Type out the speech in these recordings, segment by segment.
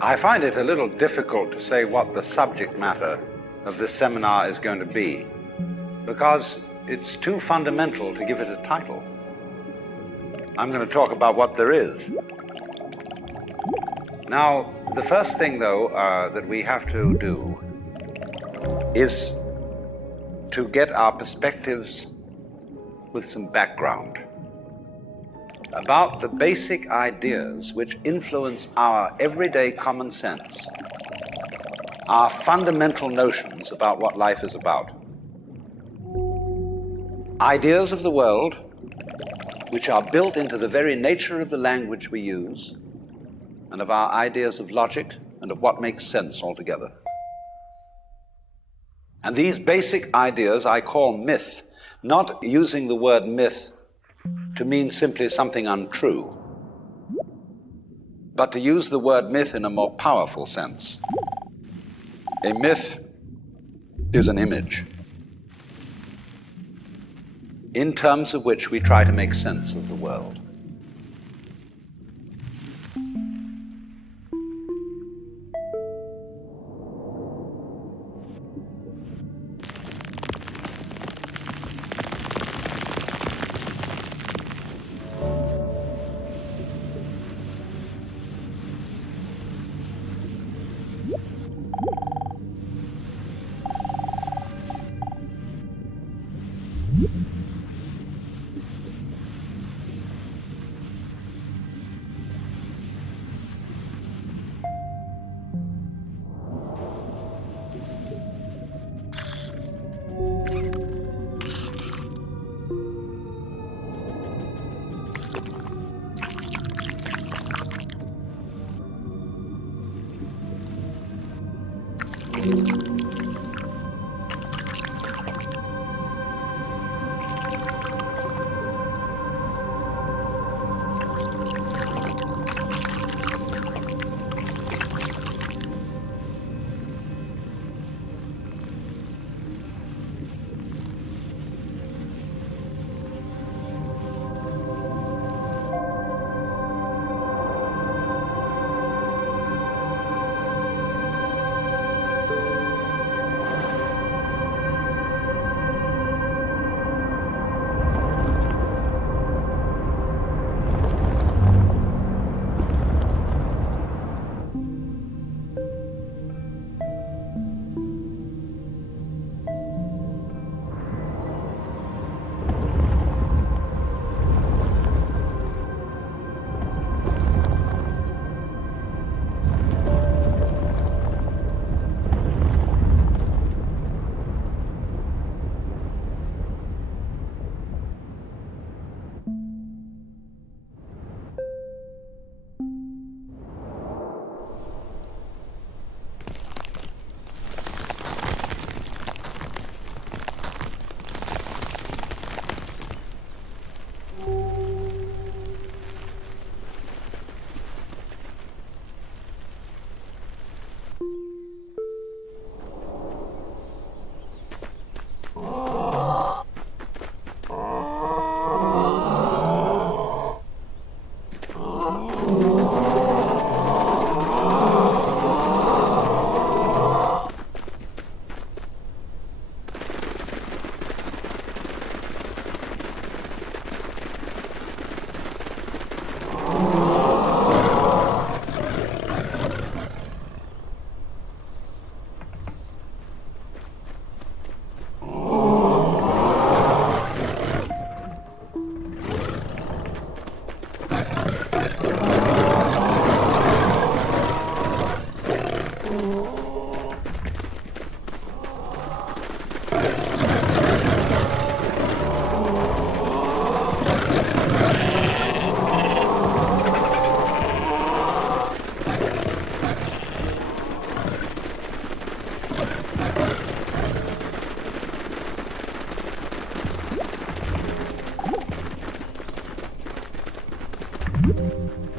I find it a little difficult to say what the subject matter of this seminar is going to be, because it's too fundamental to give it a title. I'm going to talk about what there is. Now, the first thing, though, that we have to do is to get our perspectives with some background about the basic ideas which influence our everyday common sense, our fundamental notions about what life is about. Ideas of the world which are built into the very nature of the language we use and of our ideas of logic and of what makes sense altogether. And these basic ideas I call myth, not using the word myth to mean simply something untrue, but to use the word myth in a more powerful sense. A myth is an image, in terms of which we try to make sense of the world.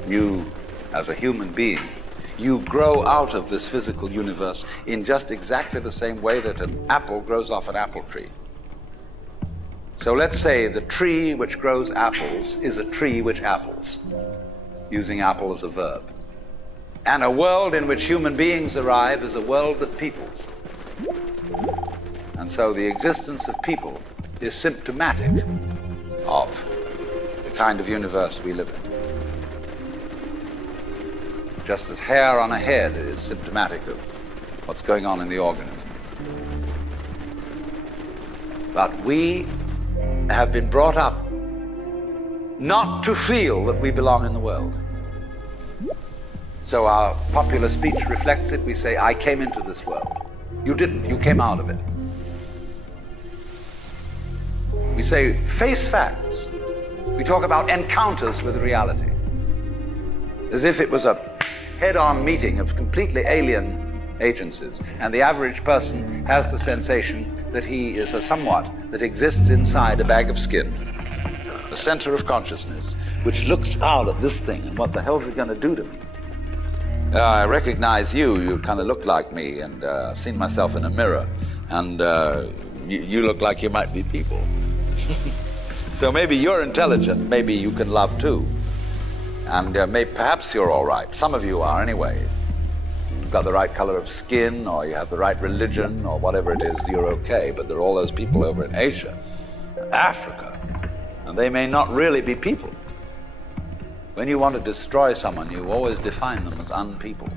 You, as a human being, You grow out of this physical universe in just exactly the same way that an apple grows off an apple tree. So let's say the tree which grows apples is a tree which apples, using apple as a verb. And a world in which human beings arrive is a world that peoples. And so the existence of people is symptomatic of the kind of universe we live in. Just as hair on a head is symptomatic of what's going on in the organism. But we have been brought up not to feel that we belong in the world. So our popular speech reflects it. We say, I came into this world. You didn't, you came out of it. We say, face facts. We talk about encounters with reality, as if it was a head-on meeting of completely alien agencies, and the average person has the sensation that he is a somewhat that exists inside a bag of skin, the center of consciousness, which looks out at this thing, and what the hell's it going to do to me? I recognize you, you kind of look like me, and I've seen myself in a mirror, and you look like you might be people. So maybe you're intelligent, maybe you can love too. And perhaps you're all right. Some of you are anyway. You've got the right color of skin, or you have the right religion, or whatever it is, you're okay. But there are all those people over in Asia, Africa, and they may not really be people. When you want to destroy someone, you always define them as unpeople.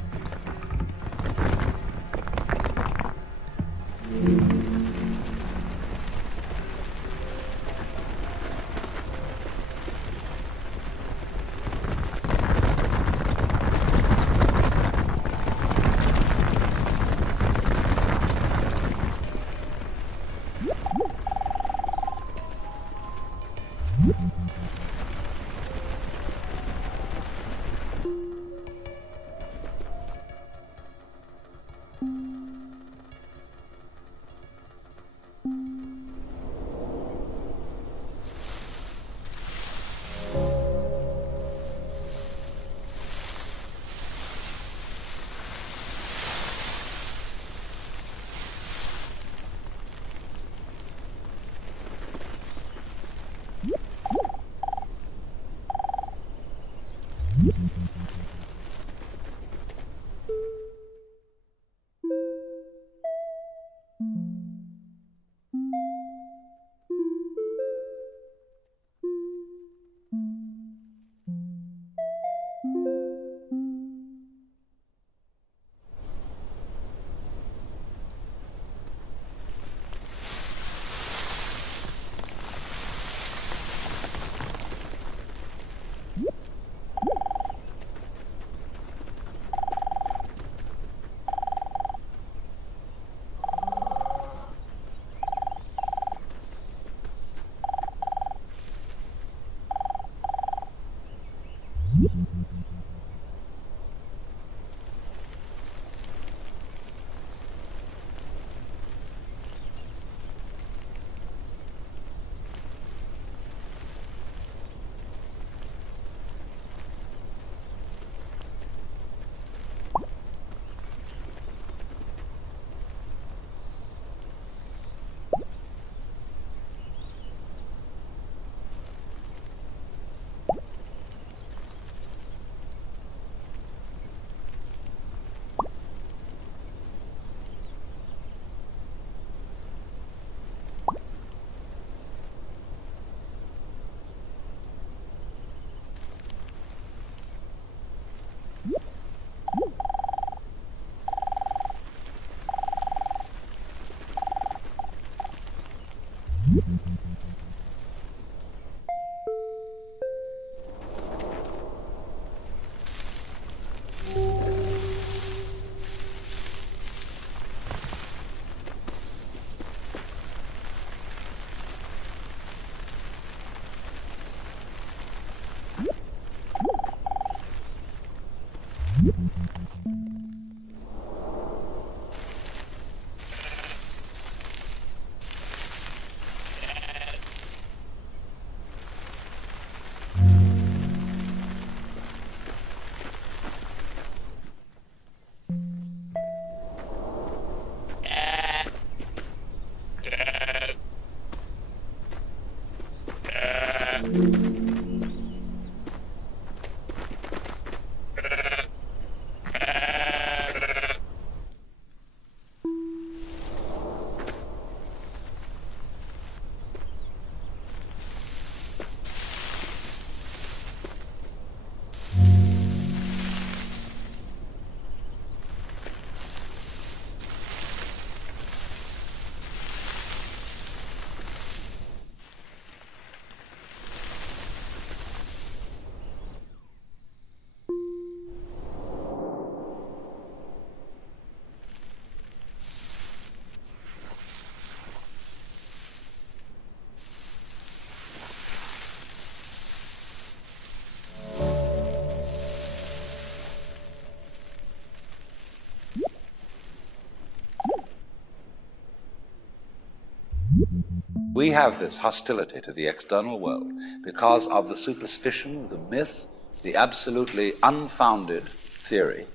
We have this hostility to the external world because of the superstition, the myth, the absolutely unfounded theory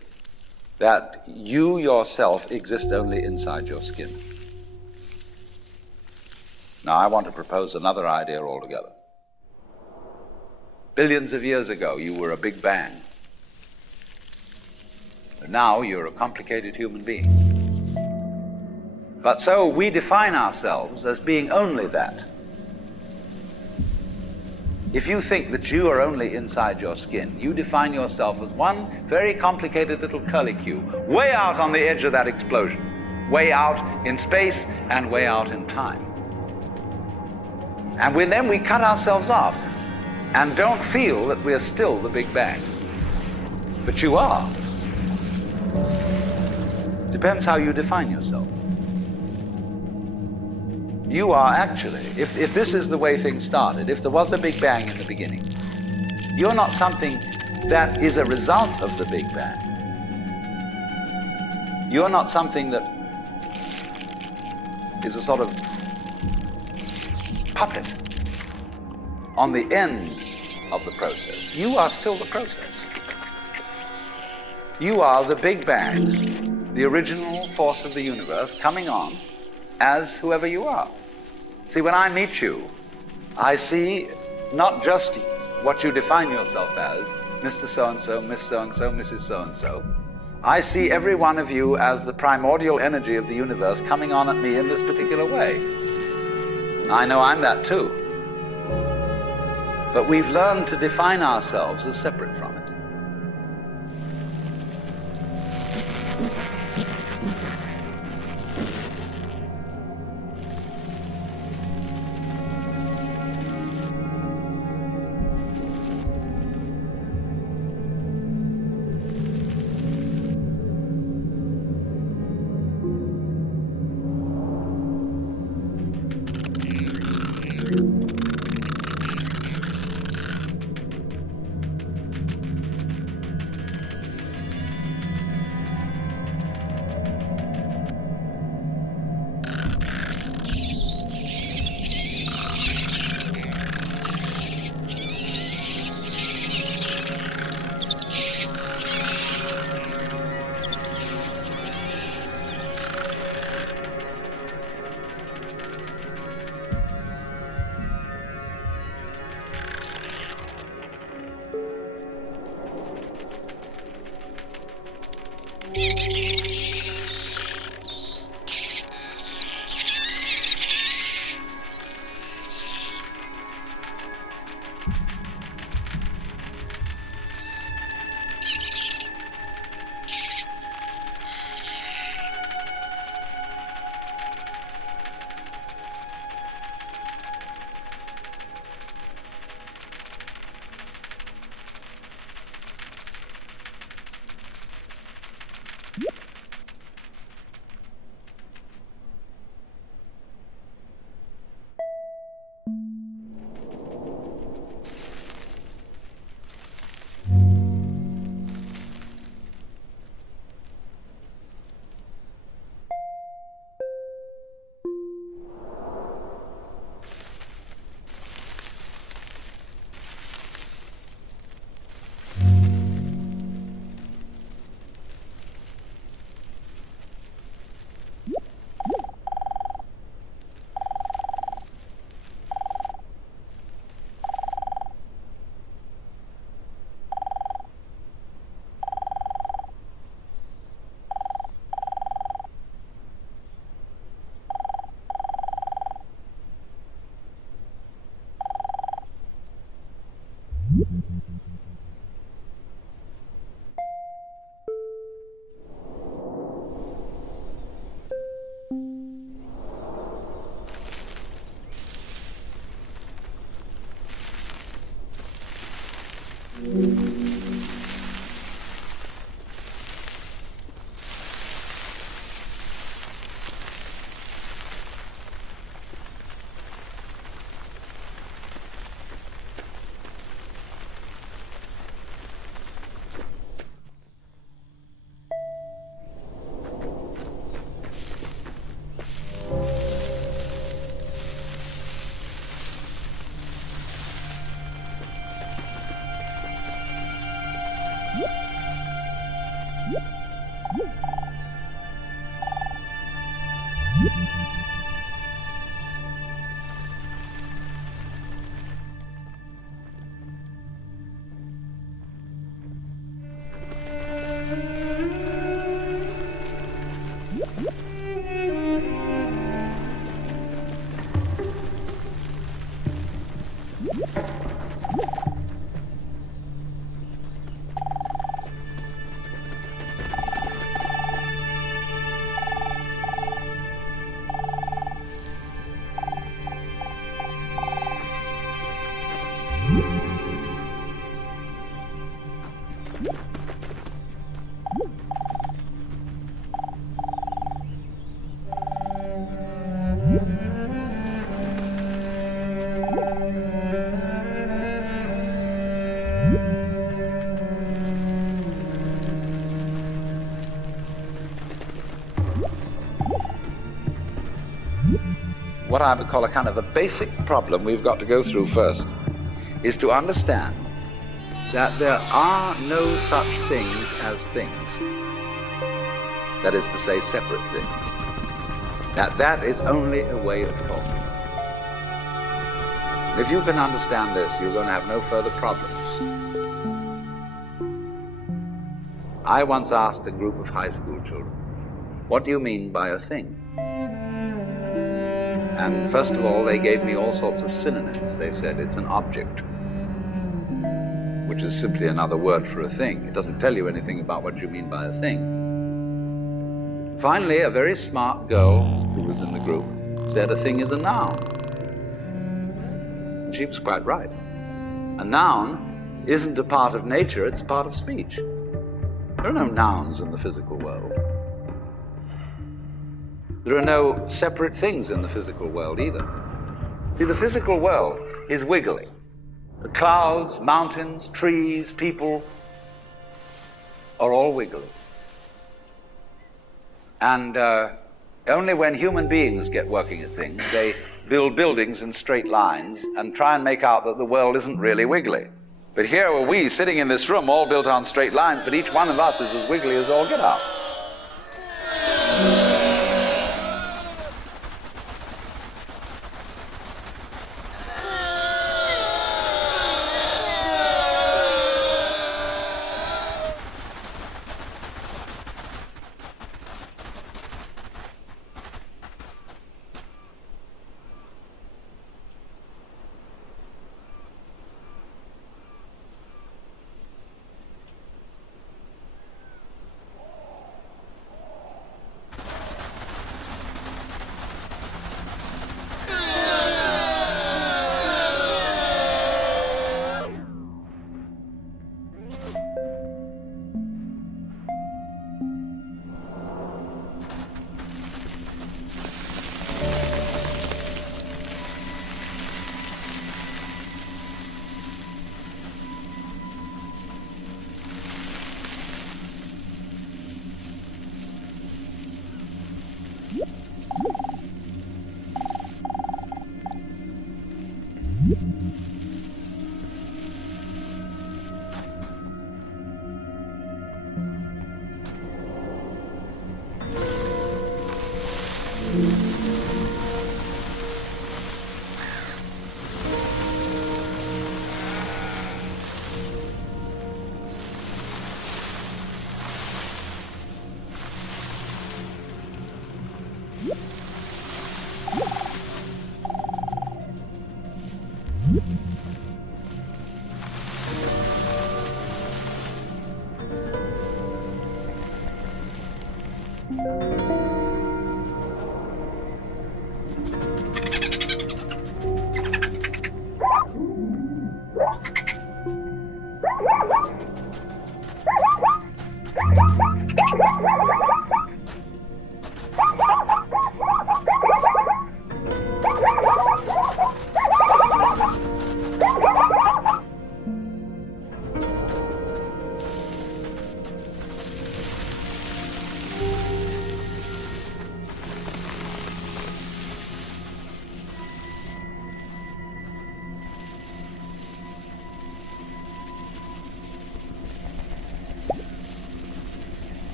that you yourself exist only inside your skin. Now, I want to propose another idea altogether. Billions of years ago, you were a big bang. But now you're a complicated human being. But so we define ourselves as being only that. If you think that you are only inside your skin, you define yourself as one very complicated little curlicue, way out on the edge of that explosion, way out in space and way out in time. And then we cut ourselves off and don't feel that we're still the Big Bang. But you are. Depends how you define yourself. You are actually, if this is the way things started, if there was a Big Bang in the beginning, you're not something that is a result of the Big Bang. You're not something that is a sort of puppet on the end of the process. You are still the process. You are the Big Bang, the original force of the universe coming on as whoever you are. See, when I meet you, I see not just what you define yourself as, Mr. So-and-so, Miss So-and-so, Mrs. So-and-so. I see every one of you as the primordial energy of the universe coming on at me in this particular way. I know I'm that too. But we've learned to define ourselves as separate from it. What I would call a kind of a basic problem we've got to go through first is to understand that there are no such things as things. That is to say, separate things. That is only a way of talking. If you can understand this, you're going to have no further problems. I once asked a group of high school children, what do you mean by a thing? And first of all, they gave me all sorts of synonyms. They said it's an object, which is simply another word for a thing. It doesn't tell you anything about what you mean by a thing. Finally, a very smart girl who was in the group said a thing is a noun. And she was quite right. A noun isn't a part of nature, it's a part of speech. There are no nouns in the physical world. There are no separate things in the physical world either. See, the physical world is wiggling. The clouds, mountains, trees, people are all wiggling. And only when human beings get working at things, they build buildings in straight lines and try and make out that the world isn't really wiggly. But here are we sitting in this room all built on straight lines, but each one of us is as wiggly as all get out.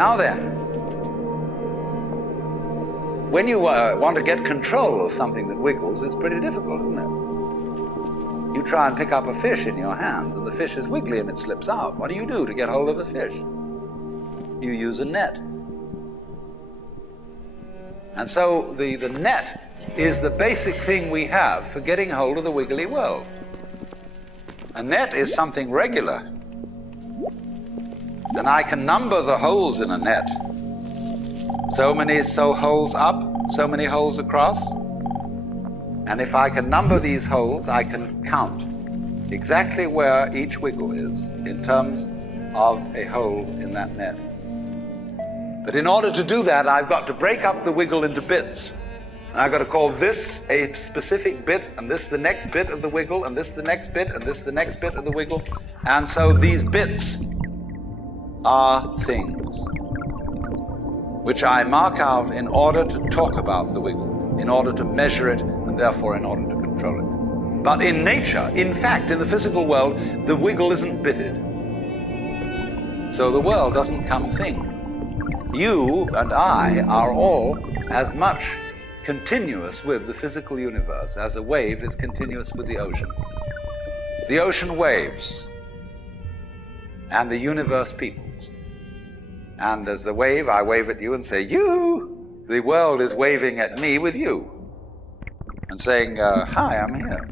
Now then, when you want to get control of something that wiggles, it's pretty difficult, isn't it? You try and pick up a fish in your hands, and the fish is wiggly and it slips out. What do you do to get hold of the fish? You use a net. And so the net is the basic thing we have for getting hold of the wiggly world. A net is something regular. And I can number the holes in a net. So many holes up, so many holes across. And if I can number these holes, I can count exactly where each wiggle is in terms of a hole in that net. But in order to do that, I've got to break up the wiggle into bits. And I've got to call this a specific bit, and this the next bit of the wiggle, and this the next bit, and this the next bit of the wiggle. And so these bits are things which I mark out in order to talk about the wiggle, in order to measure it, and therefore in order to control it. But in nature, in fact, in the physical world, the wiggle isn't bitted. So the world doesn't come thing. You and I are all as much continuous with the physical universe as a wave is continuous with the ocean. The ocean waves, and the universe peoples. And as the wave, I wave at you and say, you! The world is waving at me with you. And saying, hi, I'm here.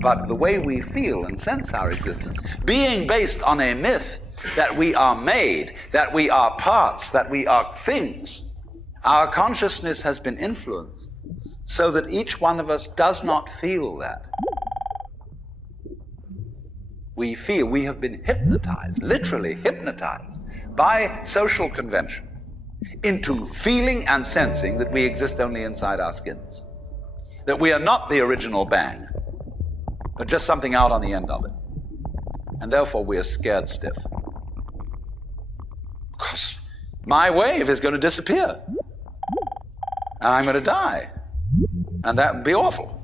But the way we feel and sense our existence, being based on a myth that we are made, that we are parts, that we are things, our consciousness has been influenced so that each one of us does not feel that. We feel we have been hypnotized, literally hypnotized, by social convention into feeling and sensing that we exist only inside our skins, that we are not the original bang, but just something out on the end of it. And therefore we are scared stiff. Because my wave is going to disappear, and I'm going to die, and that would be awful.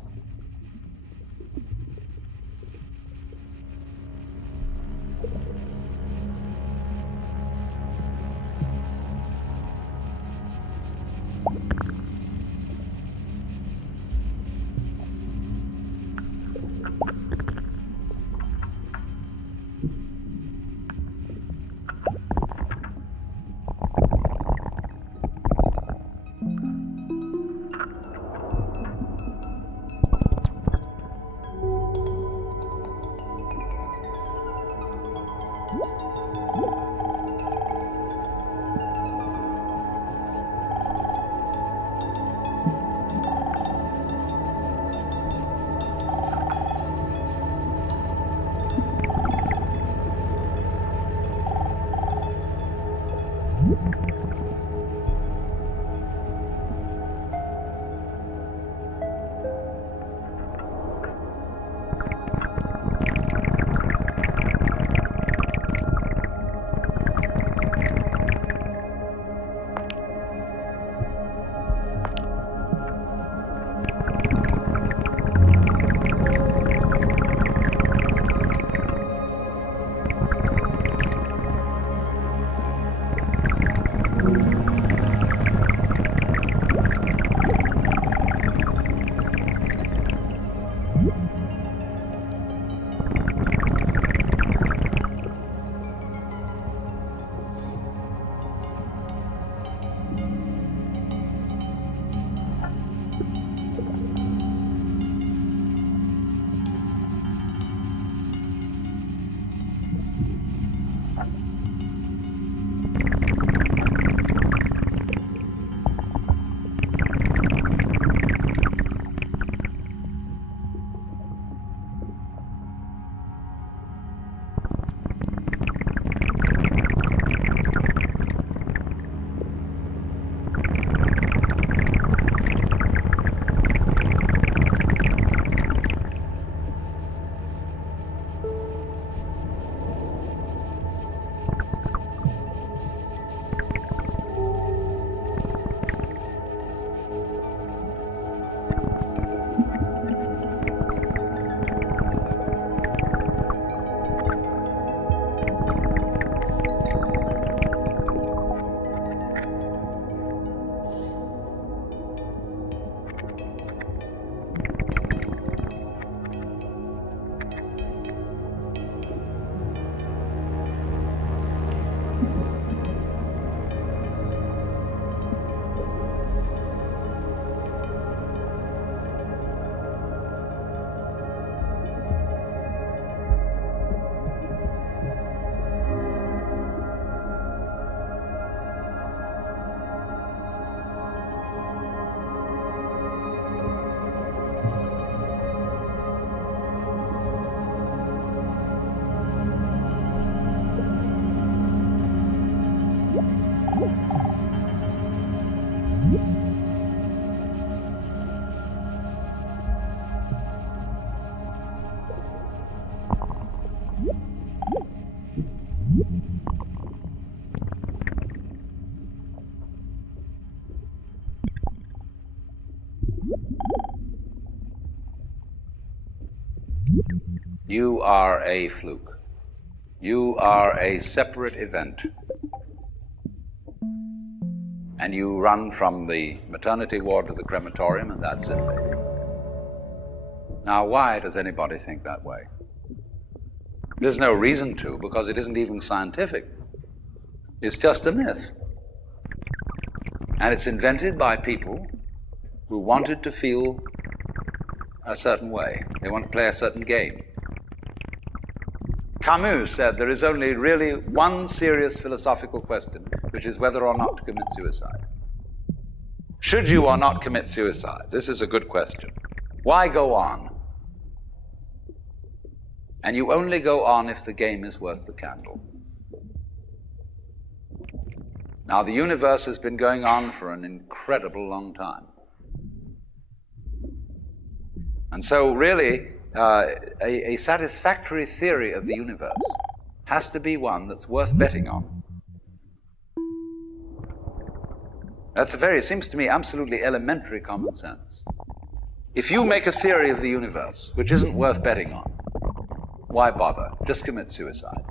you are a fluke. You are a separate event. And you run from the maternity ward to the crematorium, and that's it, baby. Now, why does anybody think that way? There's no reason to, because it isn't even scientific. It's just a myth. And it's invented by people who wanted to feel a certain way. They want to play a certain game. Camus said there is only really one serious philosophical question, which is whether or not to commit suicide. Should you or not commit suicide? This is a good question. Why go on? And you only go on if the game is worth the candle. Now, the universe has been going on for an incredible long time. And so really, a satisfactory theory of the universe has to be one that's worth betting on. It seems to me, absolutely elementary common sense. If you make a theory of the universe which isn't worth betting on, why bother? Just commit suicide.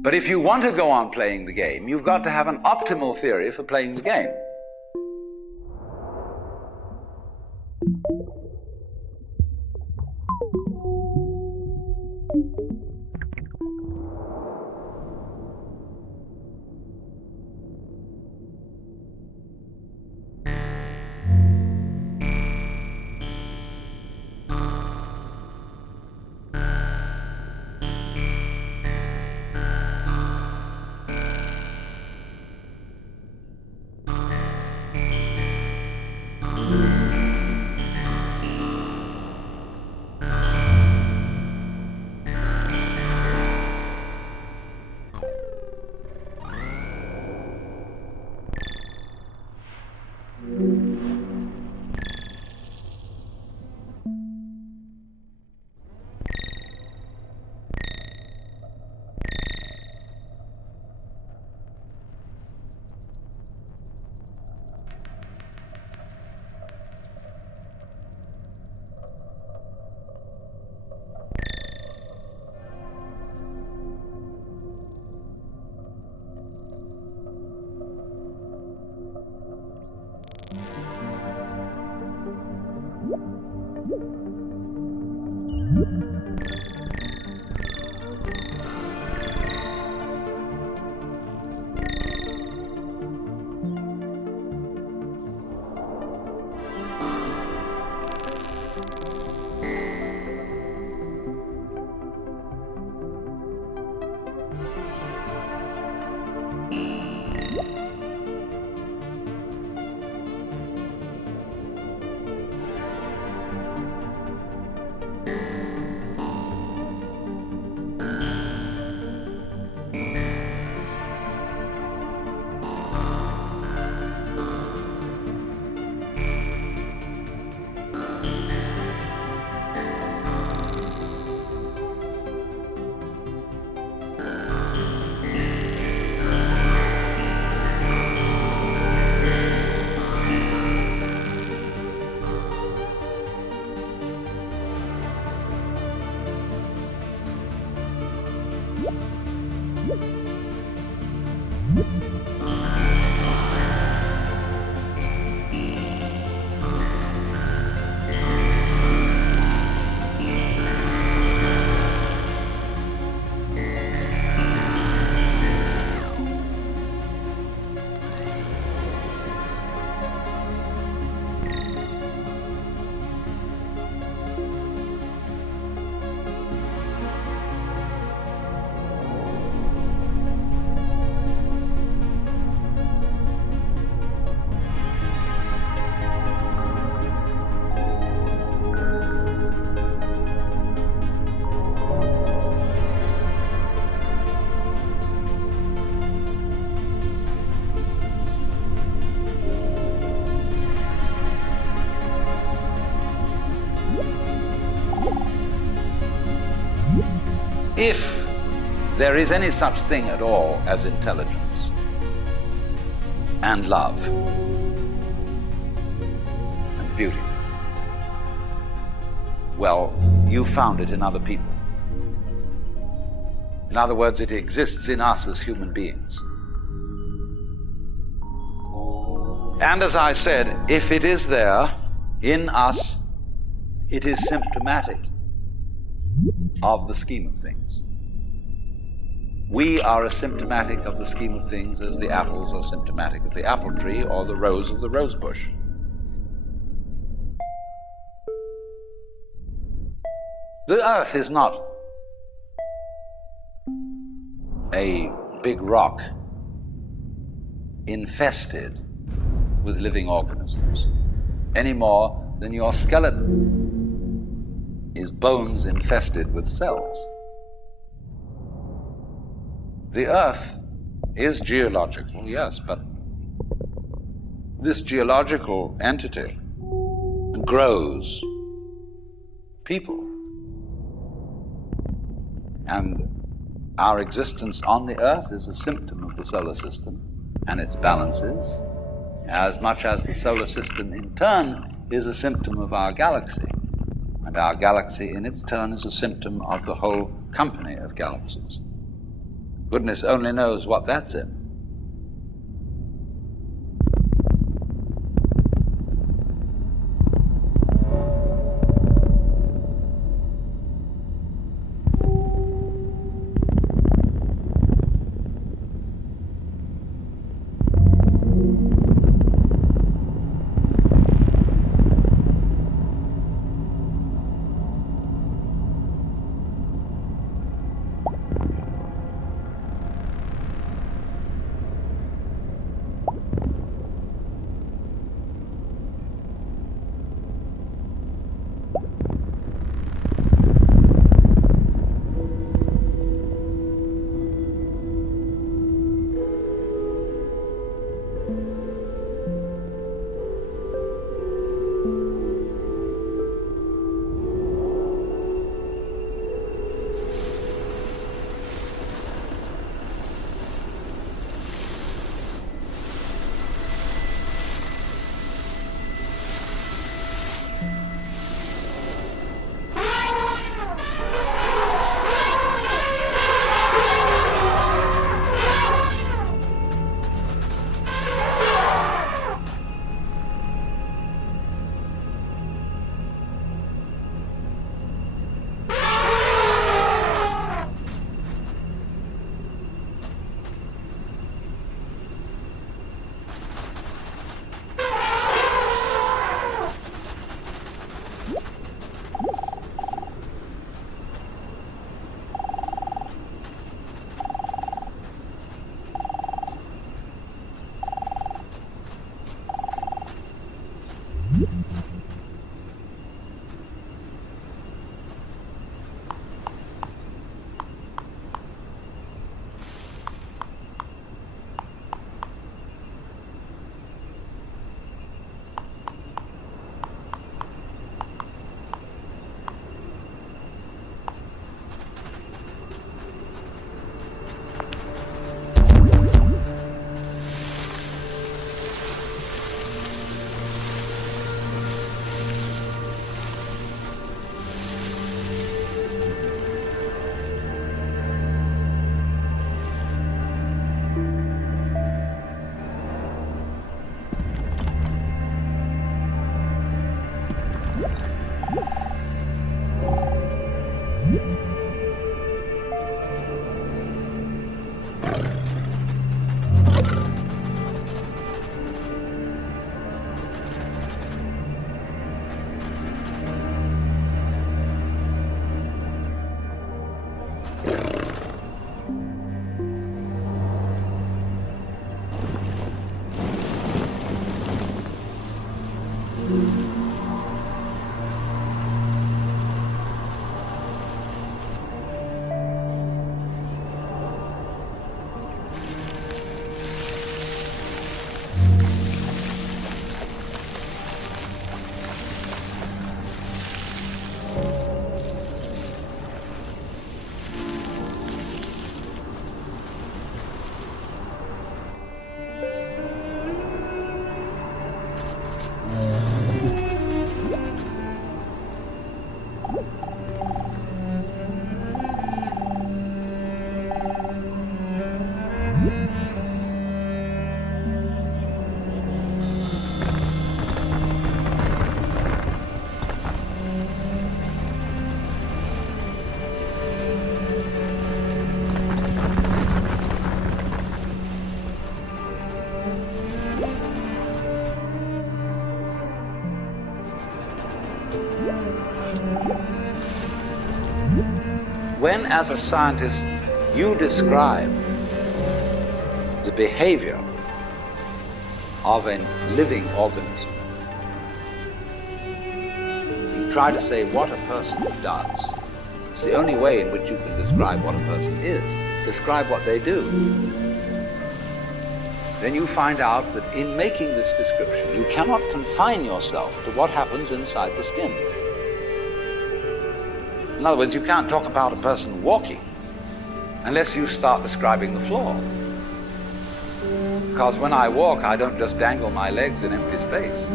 But if you want to go on playing the game, you've got to have an optimal theory for playing the game. If there is any such thing at all as intelligence and love and beauty, Well, you found it in other people. In other words, it exists in us as human beings. And as I said, if it is there in us, it is symptomatic of the scheme of things. We are as symptomatic of the scheme of things as the apples are symptomatic of the apple tree or the rose of the rose bush. The earth is not a big rock infested with living organisms, any more than your skeleton is bones infested with cells. The earth is geological, yes, but this geological entity grows people. And our existence on the earth is a symptom of the solar system and its balances, as much as the solar system in turn is a symptom of our galaxy, and our galaxy in its turn is a symptom of the whole company of galaxies. Goodness only knows what that's in. as a scientist you describe the behavior of a living organism, you try to say what a person does. It's the only way in which you can describe what a person is. Describe what they do. Then you find out that in making this description, you cannot confine yourself to what happens inside the skin. In other words, you can't talk about a person walking unless you start describing the floor. Because when I walk, I don't just dangle my legs in empty space.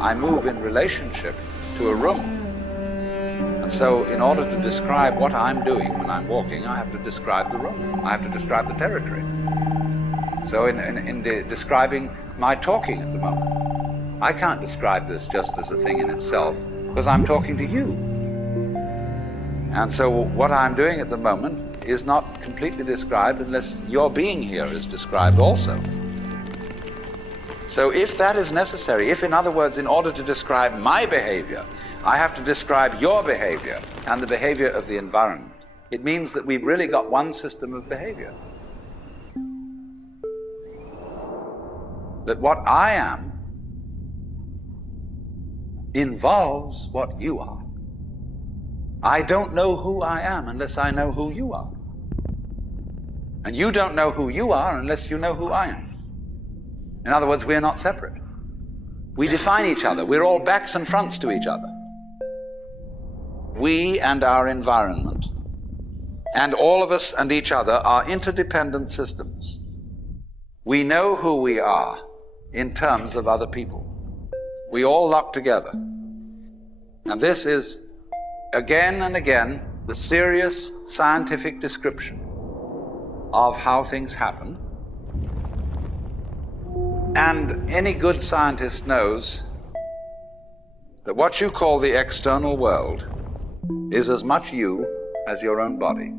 I move in relationship to a room. And so in order to describe what I'm doing when I'm walking, I have to describe the room. I have to describe the territory. So in describing my talking at the moment, I can't describe this just as a thing in itself, because I'm talking to you. And so what I'm doing at the moment is not completely described unless your being here is described also. So if that is necessary, if in other words, in order to describe my behavior, I have to describe your behavior and the behavior of the environment, it means that we've really got one system of behavior. That what I am involves what you are. I don't know who I am unless I know who you are. And you don't know who you are unless you know who I am. In other words, we're not separate. We define each other. We're all backs and fronts to each other. We and our environment, and all of us and each other, are interdependent systems. We know who we are in terms of other people. We all lock together. And this is, again and again, the serious scientific description of how things happen. And any good scientist knows that what you call the external world is as much you as your own body.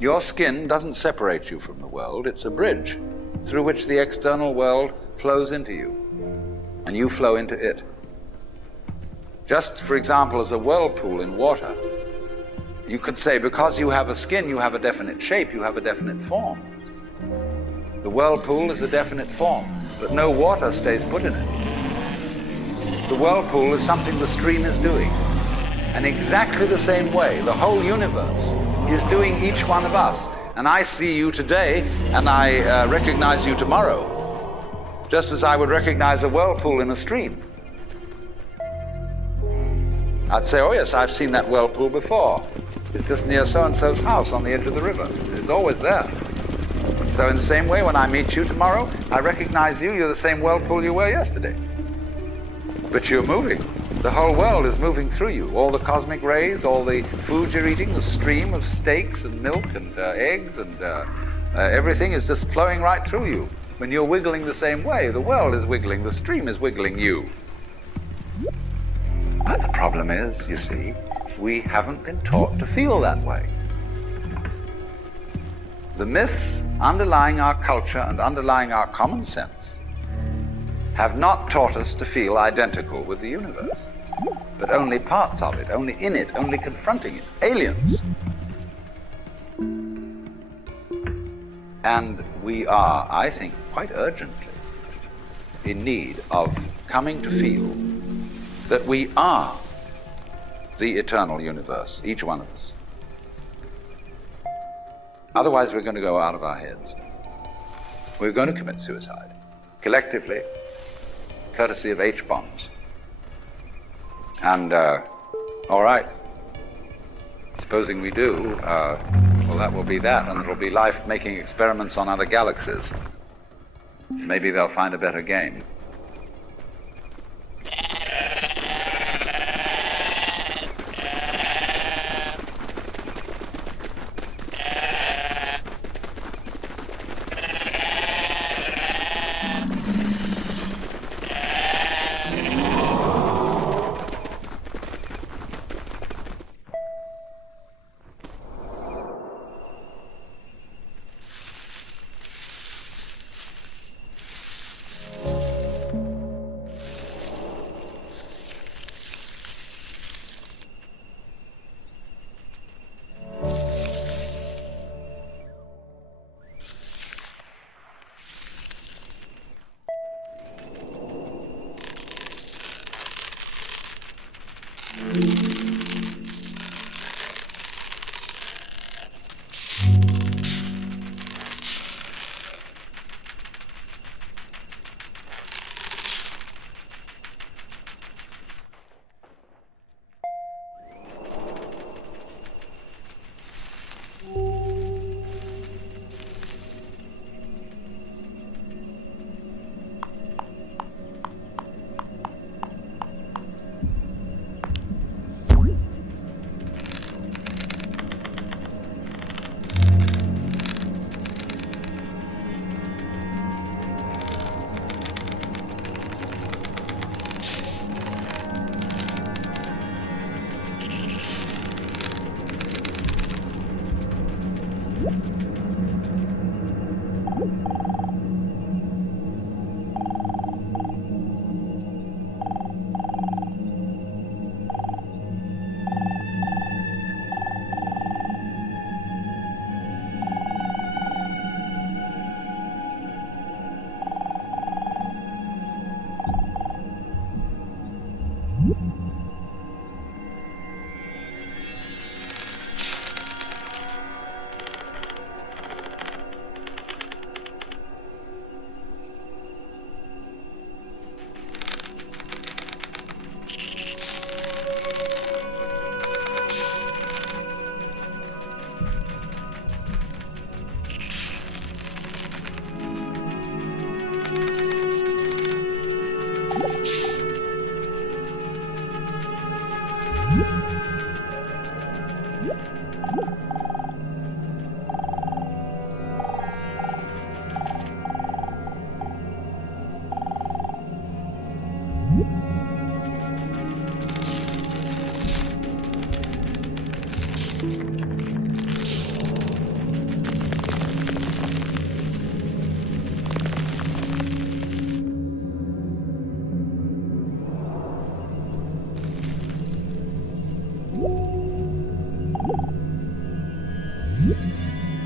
Your skin doesn't separate you from the world. It's a bridge through which the external world flows into you, and you flow into it. Just, for example, as a whirlpool in water, you could say because you have a skin, you have a definite shape, you have a definite form. The whirlpool is a definite form, but no water stays put in it. The whirlpool is something the stream is doing. And exactly the same way, the whole universe is doing each one of us. And I see you today, and I recognize you tomorrow, just as I would recognize a whirlpool in a stream. I'd say, oh yes, I've seen that whirlpool before. It's just near so-and-so's house on the edge of the river. It's always there. So in the same way, when I meet you tomorrow, I recognize you. You're the same whirlpool you were yesterday. But you're moving. The whole world is moving through you. All the cosmic rays, all the food you're eating, the stream of steaks and milk and eggs and everything is just flowing right through you. When you're wiggling the same way, the world is wiggling, the stream is wiggling you. But the problem is, you see, we haven't been taught to feel that way. The myths underlying our culture and underlying our common sense have not taught us to feel identical with the universe, but only parts of it, only in it, only confronting it, aliens. And we are, I think, quite urgently in need of coming to feel that we are the eternal universe, each one of us. Otherwise, we're going to go out of our heads. We're going to commit suicide, collectively, courtesy of H-bombs. And, all right, supposing we do, well, that will be that, and it'll be life making experiments on other galaxies. Maybe they'll find a better game.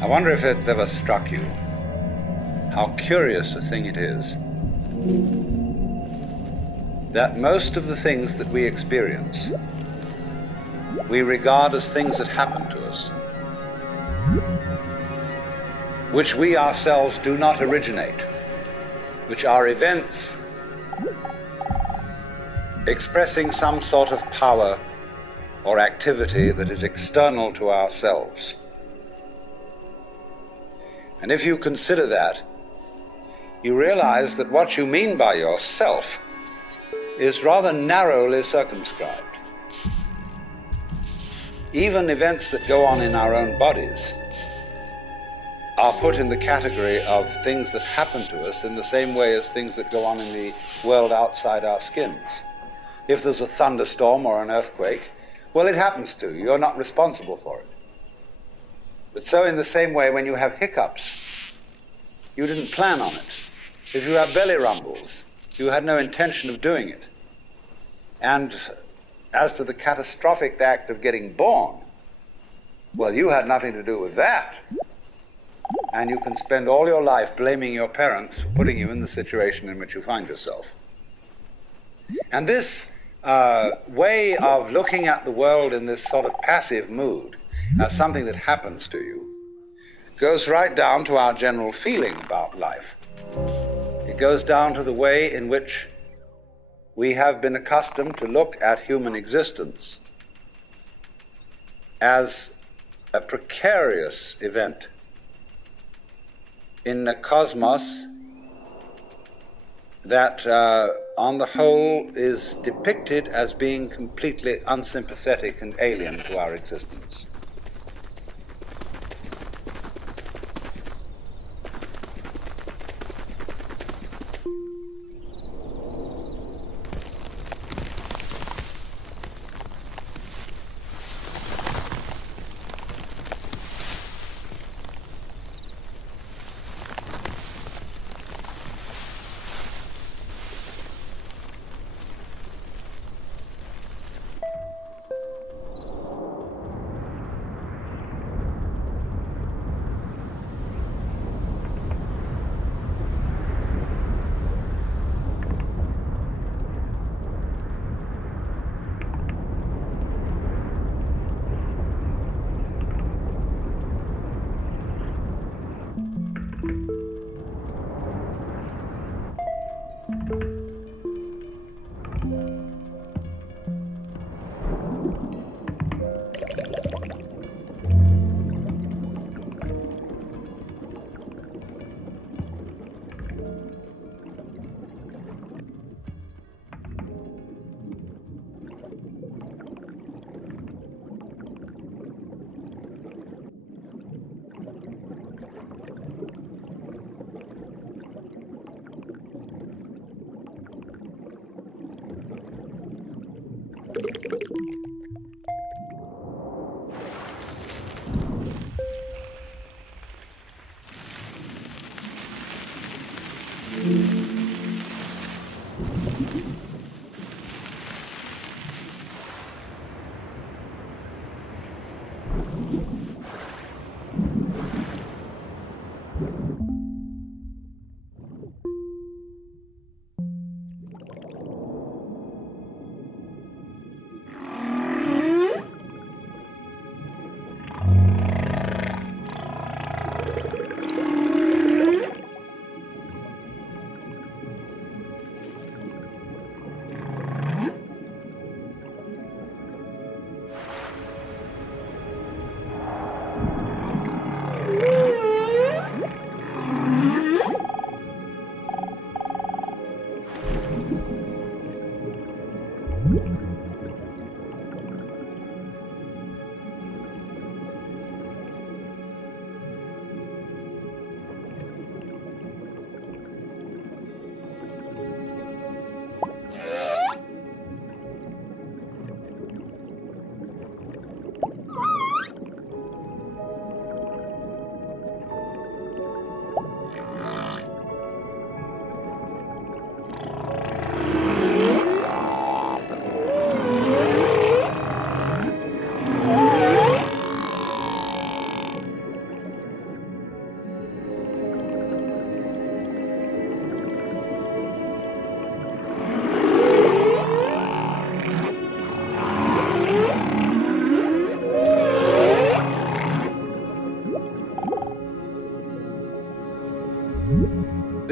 I wonder if it's ever struck you how curious a thing it is that most of the things that we experience, we regard as things that happen to us, which we ourselves do not originate, which are events expressing some sort of power or activity that is external to ourselves. And if you consider that, you realize that what you mean by yourself is rather narrowly circumscribed. Even events that go on in our own bodies are put in the category of things that happen to us in the same way as things that go on in the world outside our skins. If there's a thunderstorm or an earthquake, well, it happens to you. You're not responsible for it. But so in the same way, when you have hiccups, you didn't plan on it. If you have belly rumbles, you had no intention of doing it. And as to the catastrophic act of getting born, well, you had nothing to do with that. And you can spend all your life blaming your parents for putting you in the situation in which you find yourself. And this way of looking at the world in this sort of passive mood as something that happens to you goes right down to our general feeling about life. It goes down to the way in which we have been accustomed to look at human existence as a precarious event in a cosmos that, on the whole, is depicted as being completely unsympathetic and alien to our existence.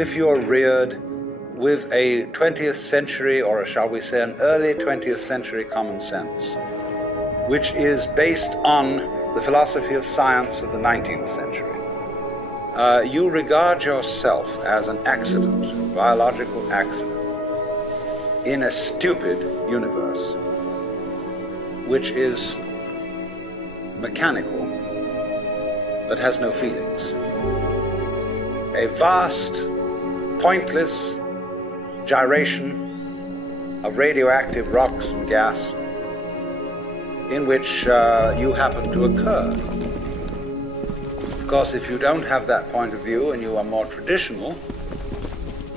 if you're reared with a 20th century, or shall we say an early 20th century common sense, which is based on the philosophy of science of the 19th century. You regard yourself as an accident, a biological accident, in a stupid universe, which is mechanical, but has no feelings. A vast, pointless gyration of radioactive rocks and gas in which you happen to occur. Of course, if you don't have that point of view and you are more traditional,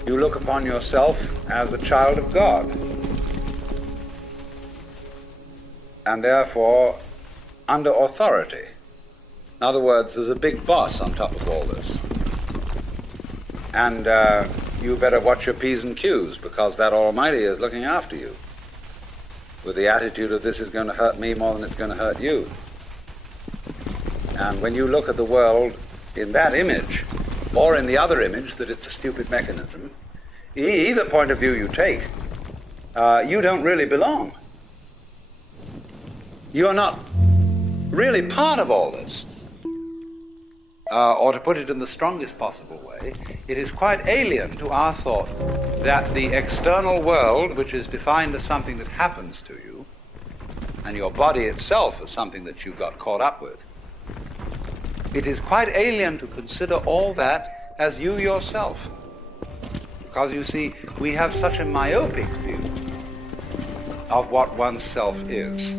you look upon yourself as a child of God, and therefore under authority. In other words, there's a big boss on top of all this. And you better watch your P's and Q's, because that Almighty is looking after you with the attitude of this is going to hurt me more than it's going to hurt you. And when you look at the world in that image, or in the other image that it's a stupid mechanism, either point of view you take, you don't really belong. You're not really part of all this. Or to put it in the strongest possible way, it is quite alien to our thought that the external world, which is defined as something that happens to you, and your body itself as something that you got caught up with, it is quite alien to consider all that as you yourself. Because you see, we have such a myopic view of what oneself is.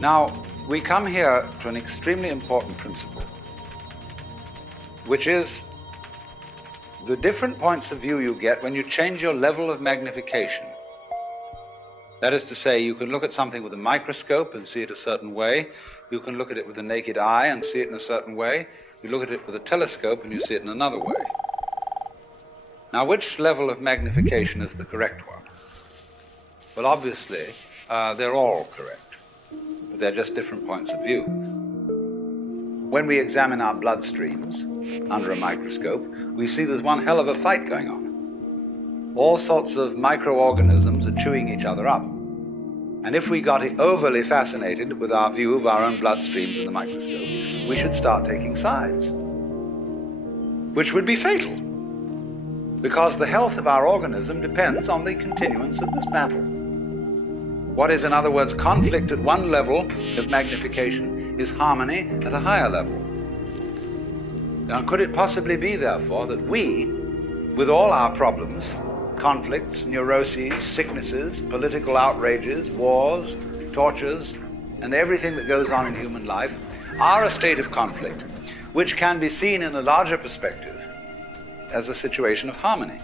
Now, we come here to an extremely important principle, which is the different points of view you get when you change your level of magnification. That is to say, you can look at something with a microscope and see it a certain way. You can look at it with the naked eye and see it in a certain way. You look at it with a telescope and you see it in another way. Now, which level of magnification is the correct one? Well, obviously, they're all correct, but they're just different points of view. When we examine our bloodstreams under a microscope, we see there's one hell of a fight going on. All sorts of microorganisms are chewing each other up. And if we got overly fascinated with our view of our own bloodstreams in the microscope, we should start taking sides, which would be fatal, because the health of our organism depends on the continuance of this battle. What is, in other words, conflict at one level of magnification is harmony at a higher level. Now, could it possibly be, therefore, that we, with all our problems, conflicts, neuroses, sicknesses, political outrages, wars, tortures, and everything that goes on in human life, are a state of conflict which can be seen in a larger perspective as a situation of harmony?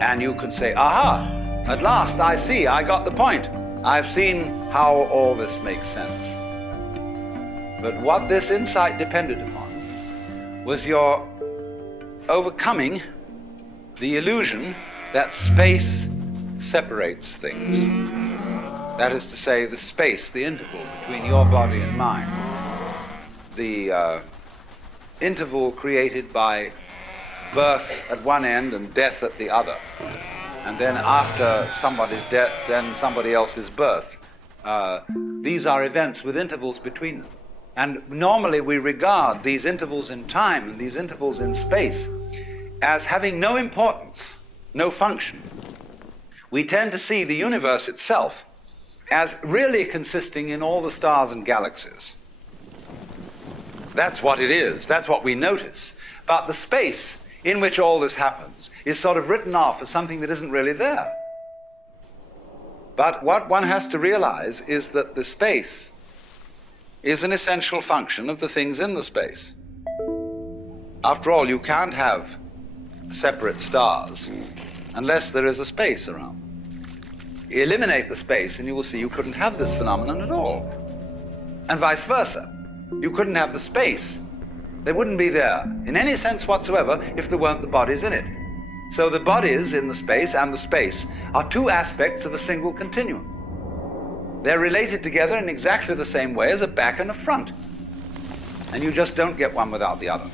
And you could say, aha, at last I see, I got the point. I've seen how all this makes sense. But what this insight depended upon was your overcoming the illusion that space separates things. That is to say, the space, the interval between your body and mine. The interval created by birth at one end and death at the other. And then after somebody's death, then somebody else's birth. These are events with intervals between them. And normally we regard these intervals in time and these intervals in space as having no importance, no function. we tend to see the universe itself as really consisting in all the stars and galaxies. That's what it is. That's what we notice. But the space in which all this happens is sort of written off as something that isn't really there. But what one has to realize is that the space is an essential function of the things in the space. After all, you can't have separate stars unless there is a space around. Eliminate the space and you will see you couldn't have this phenomenon at all. And vice versa. You couldn't have the space. They wouldn't be there in any sense whatsoever if there weren't the bodies in it. So the bodies in the space and the space are two aspects of a single continuum. They're related together in exactly the same way as a back and a front. And you just don't get one without the other.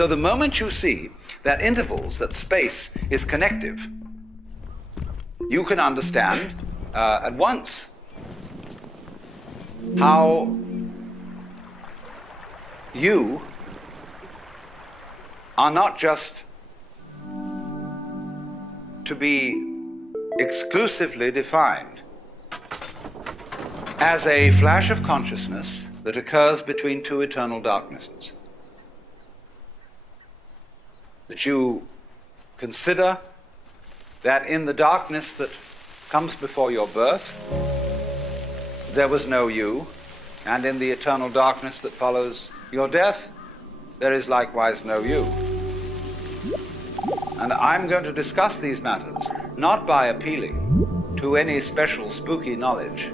So the moment you see that intervals, that space is connective, you can understand at once how you are not just to be exclusively defined as a flash of consciousness that occurs between two eternal darknesses. That you consider that in the darkness that comes before your birth, there was no you, and in the eternal darkness that follows your death, there is likewise no you. And I'm going to discuss these matters not by appealing to any special spooky knowledge,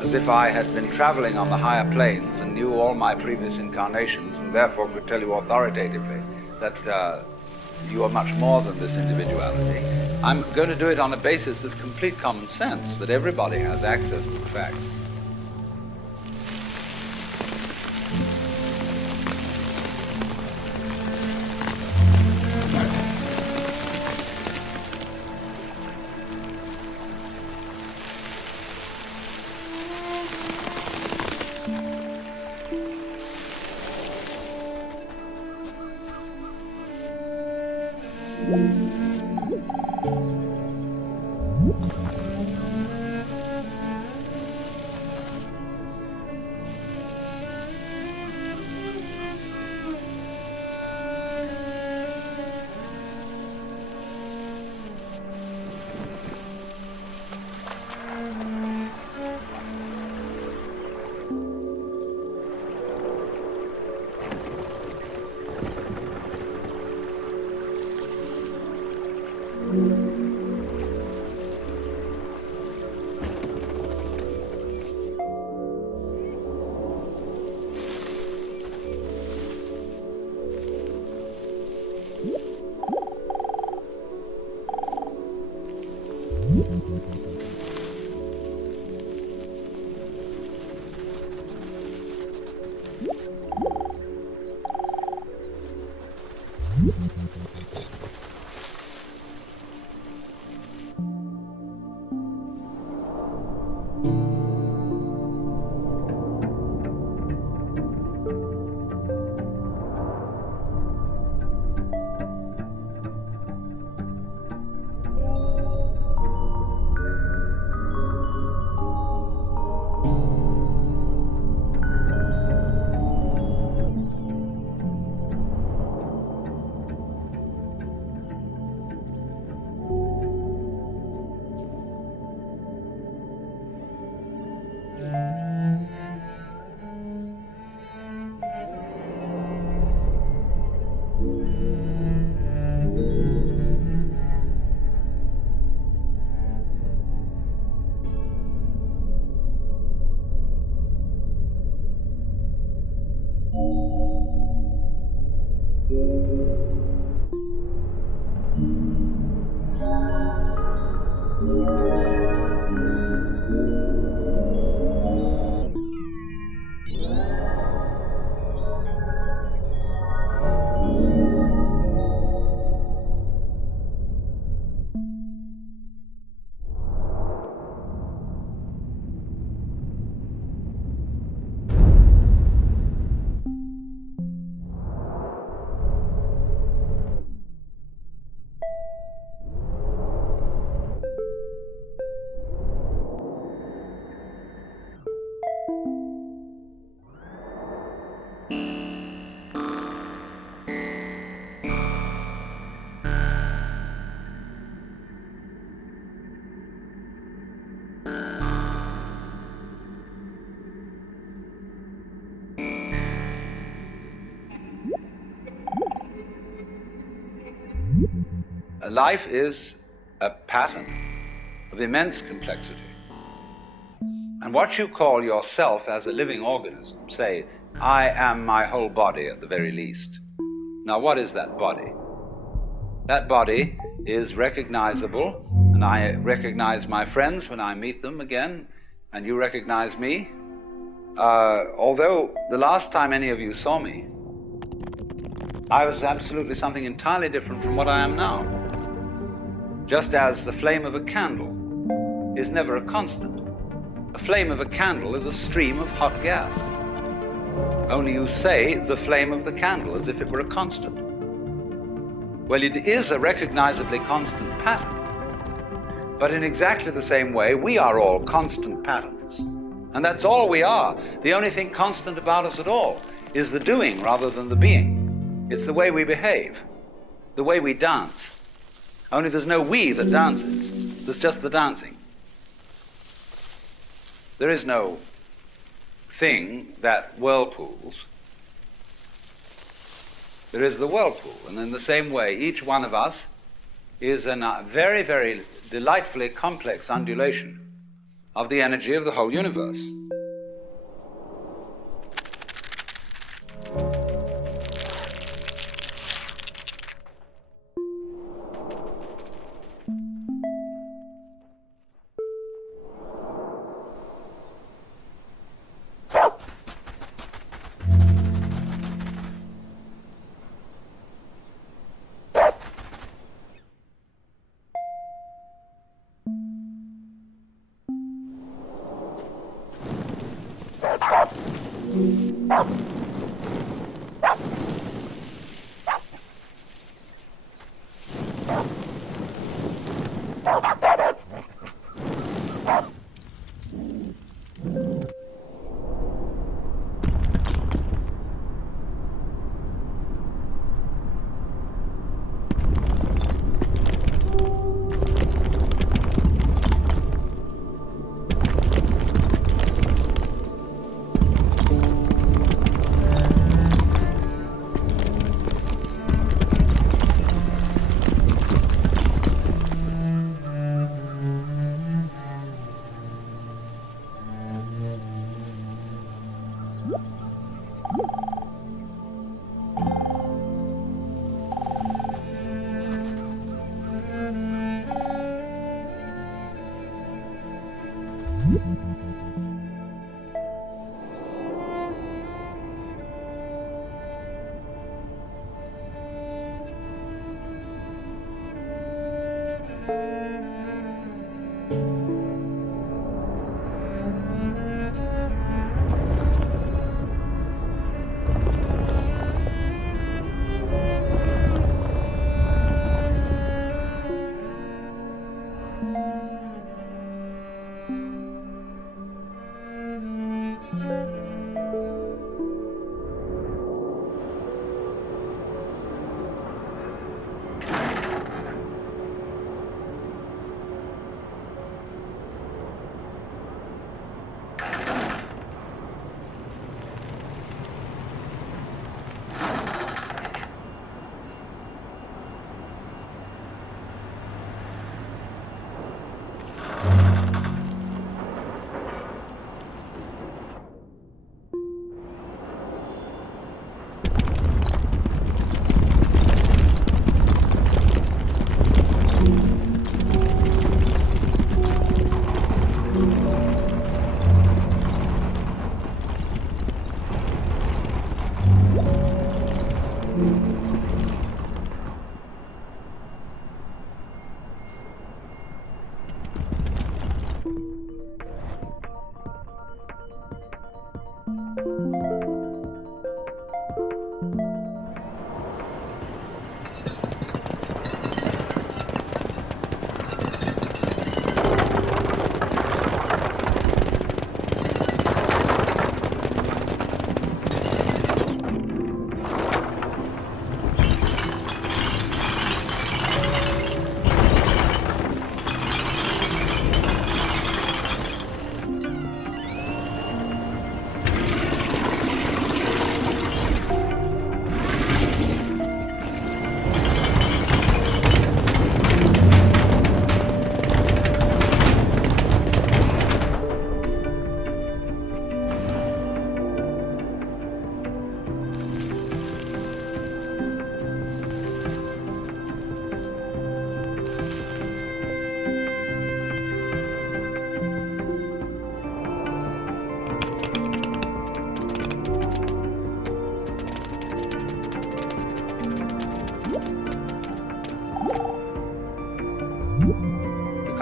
as if I had been traveling on the higher planes and knew all my previous incarnations and therefore could tell you authoritatively that you are much more than this individuality. I'm going to do it on a basis of complete common sense, that everybody has access to the facts. Life is a pattern of immense complexity. And what you call yourself as a living organism, say, I am my whole body at the very least. Now, what is that body? That body is recognizable, and I recognize my friends when I meet them again, and you recognize me. Although the last time any of you saw me, I was absolutely something entirely different from what I am now. Just as the flame of a candle is never a constant. A flame of a candle is a stream of hot gas. Only you say the flame of the candle as if it were a constant. Well, it is a recognizably constant pattern. But in exactly the same way, we are all constant patterns. And that's all we are. The only thing constant about us at all is the doing rather than the being. It's the way we behave, the way we dance. Only there's no we that dances. There's just the dancing. There is no thing that whirlpools. There is the whirlpool. And in the same way, each one of us is a very, very delightfully complex undulation of the energy of the whole universe.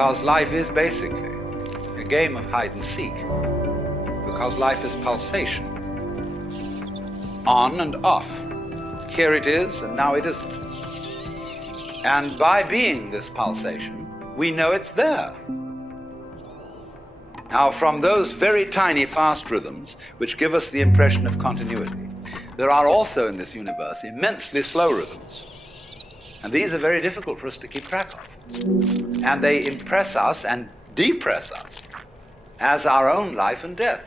Because life is basically a game of hide and seek. Because life is pulsation. On and off. Here it is, and now it isn't. And by being this pulsation, we know it's there. Now, from those very tiny fast rhythms, which give us the impression of continuity, there are also in this universe immensely slow rhythms. And these are very difficult for us to keep track of. And they impress us and depress us as our own life and death,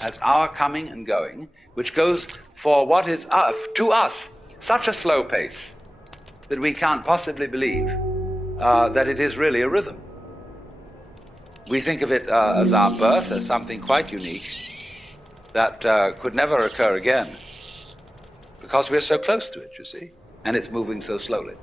as our coming and going, which goes for what is to us such a slow pace, that we can't possibly believe that it is really a rhythm. We think of it as our birth, as something quite unique that could never occur again, because we're so close to it, you see, and it's moving so slowly.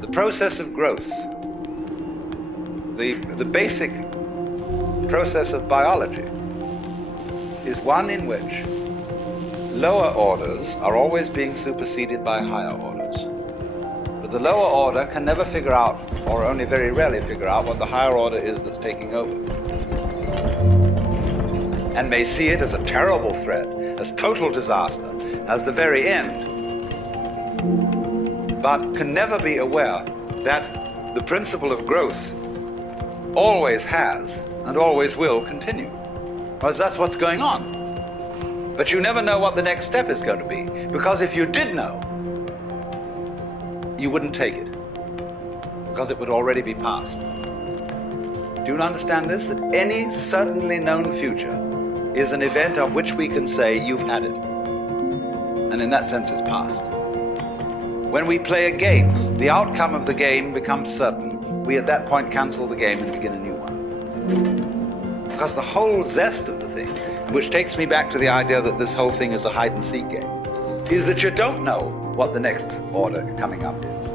The process of growth, the basic process of biology, is one in which lower orders are always being superseded by higher orders. But the lower order can never figure out, or only very rarely figure out, what the higher order is that's taking over. And may see it as a terrible threat, as total disaster, as the very end, but can never be aware that the principle of growth always has and always will continue. Because that's what's going on. But you never know what the next step is going to be, because if you did know, you wouldn't take it, because it would already be past. Do you understand this? That any certainly known future is an event of which we can say, you've had it. And in that sense, it's past. When we play a game, the outcome of the game becomes certain. We at that point cancel the game and begin a new one. Because the whole zest of the thing, which takes me back to the idea that this whole thing is a hide-and-seek game, is that you don't know what the next order coming up is.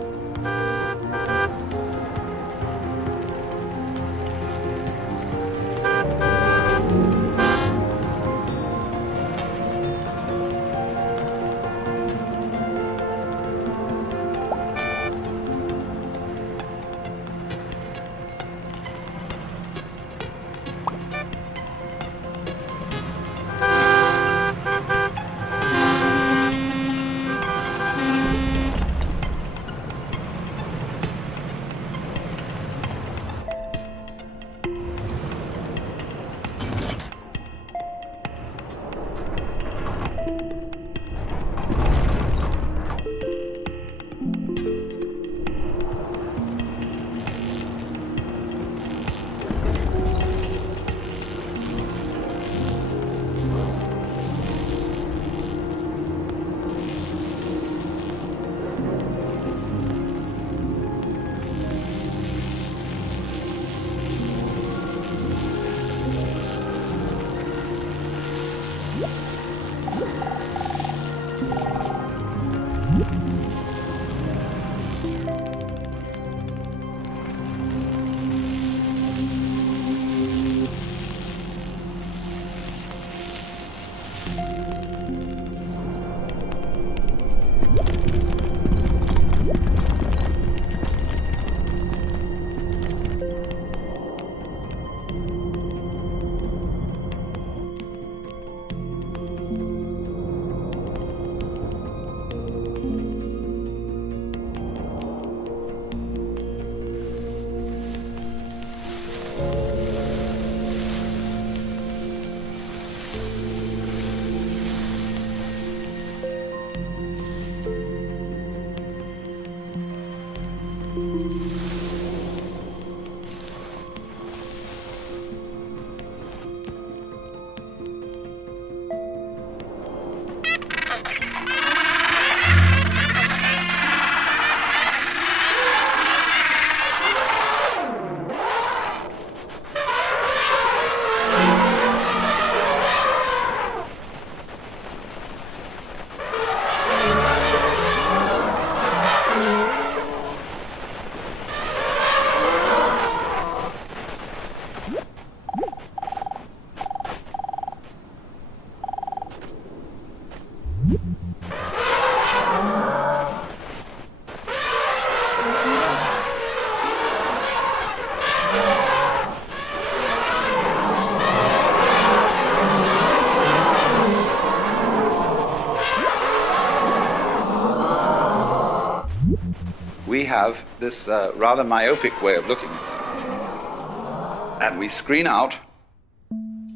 We have this rather myopic way of looking at things. And we screen out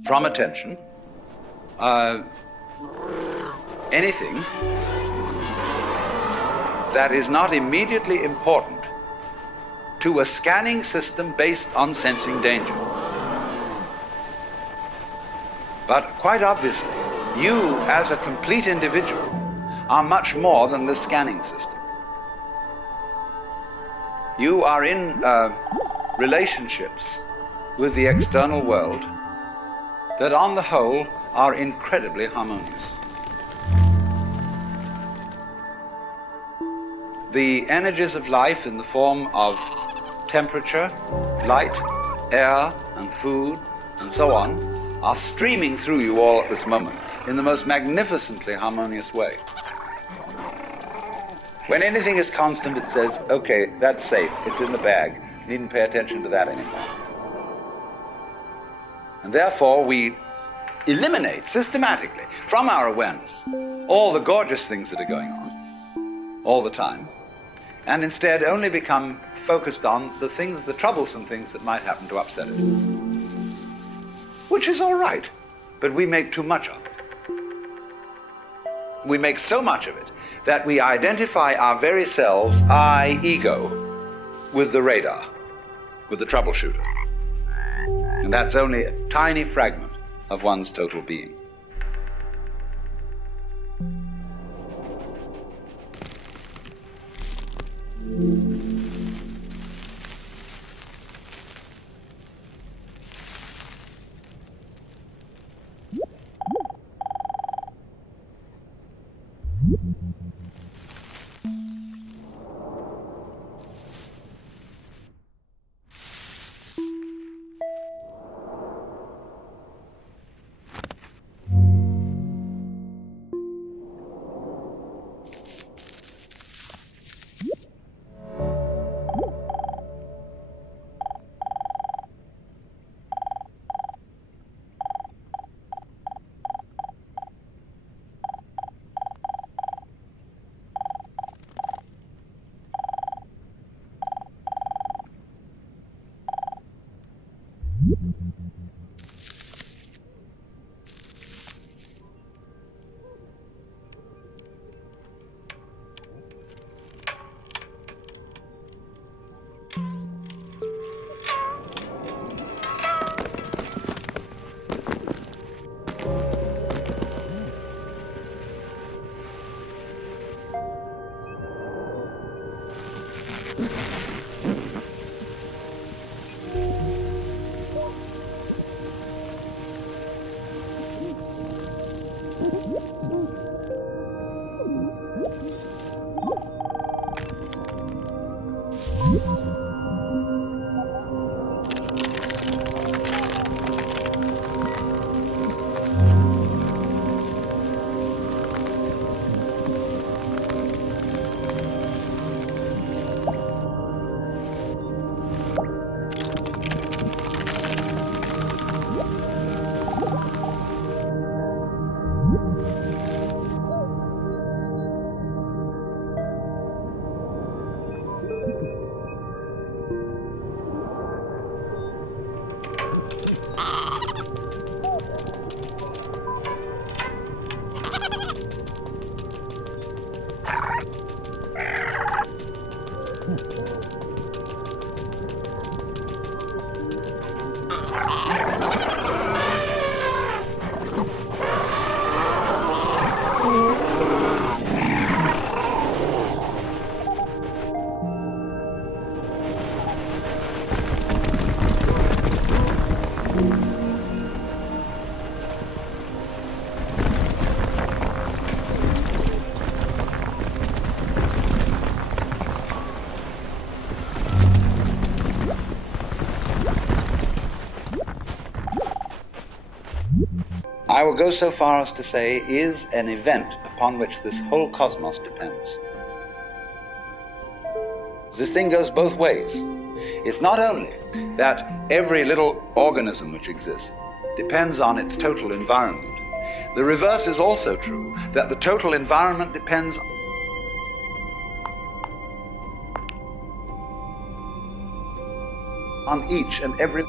from attention anything that is not immediately important to a scanning system based on sensing danger. But quite obviously, you as a complete individual are much more than the scanning system. You are in relationships with the external world that on the whole are incredibly harmonious. The energies of life in the form of temperature, light, air, and food, and so on, are streaming through you all at this moment in the most magnificently harmonious way. When anything is constant, it says, okay, that's safe, it's in the bag, you needn't pay attention to that anymore. And therefore, we eliminate systematically from our awareness all the gorgeous things that are going on all the time, and instead only become focused on the things, the troublesome things that might happen to upset it. Which is all right, but we make too much of it. We make so much of it that we identify our very selves, I, ego, with the radar, with the troubleshooter. And that's only a tiny fragment of one's total being. I will go so far as to say, is an event upon which this whole cosmos depends. This thing goes both ways. It's not only that every little organism which exists depends on its total environment. The reverse is also true, that the total environment depends on each and every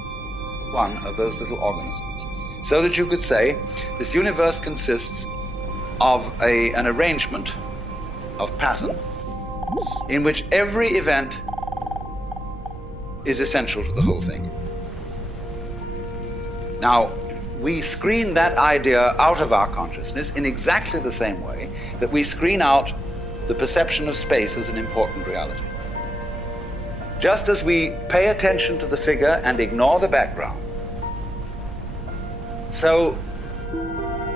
one of those little organisms. So that you could say this universe consists of an arrangement of pattern in which every event is essential to the whole thing. Now, we screen that idea out of our consciousness in exactly the same way that we screen out the perception of space as an important reality. Just as we pay attention to the figure and ignore the background, so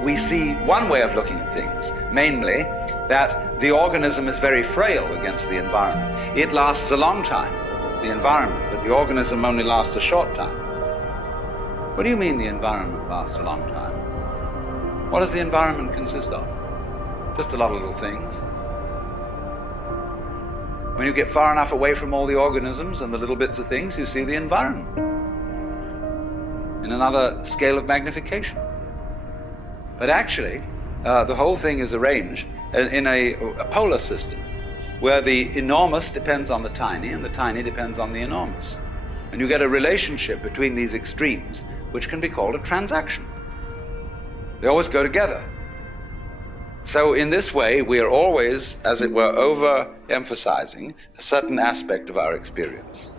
we see one way of looking at things, mainly that the organism is very frail against the environment. It lasts a long time, the environment, but the organism only lasts a short time. What do you mean the environment lasts a long time? What does the environment consist of? Just a lot of little things. When you get far enough away from all the organisms and the little bits of things, you see the environment in another scale of magnification. But actually, the whole thing is arranged in a polar system where the enormous depends on the tiny and the tiny depends on the enormous. And you get a relationship between these extremes which can be called a transaction. They always go together. So in this way, we are always, as it were, overemphasizing a certain aspect of our experience.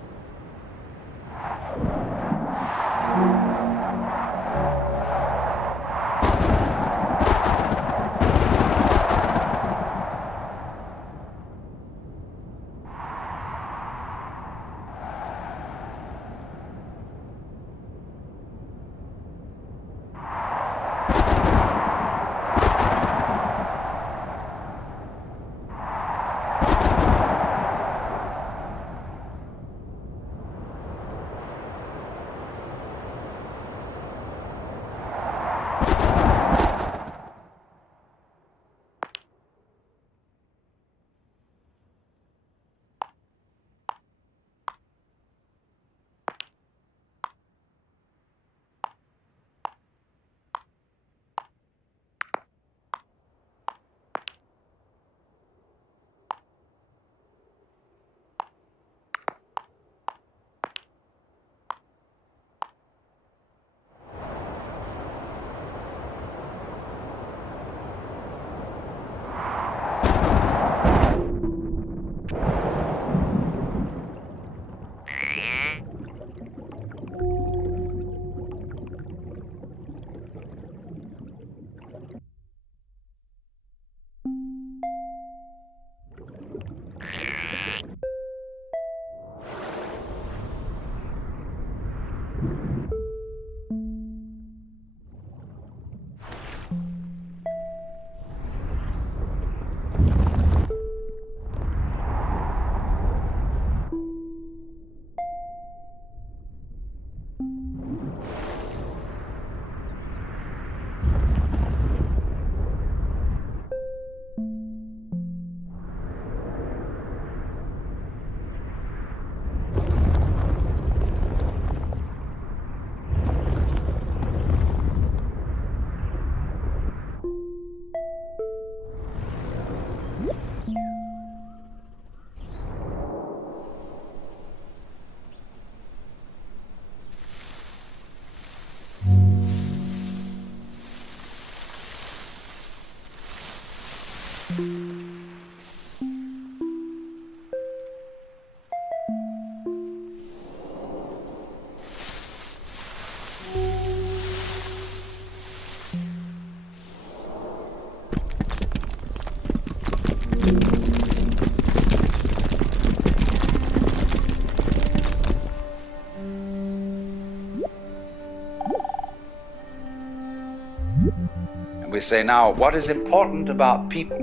We say now, what is important about people?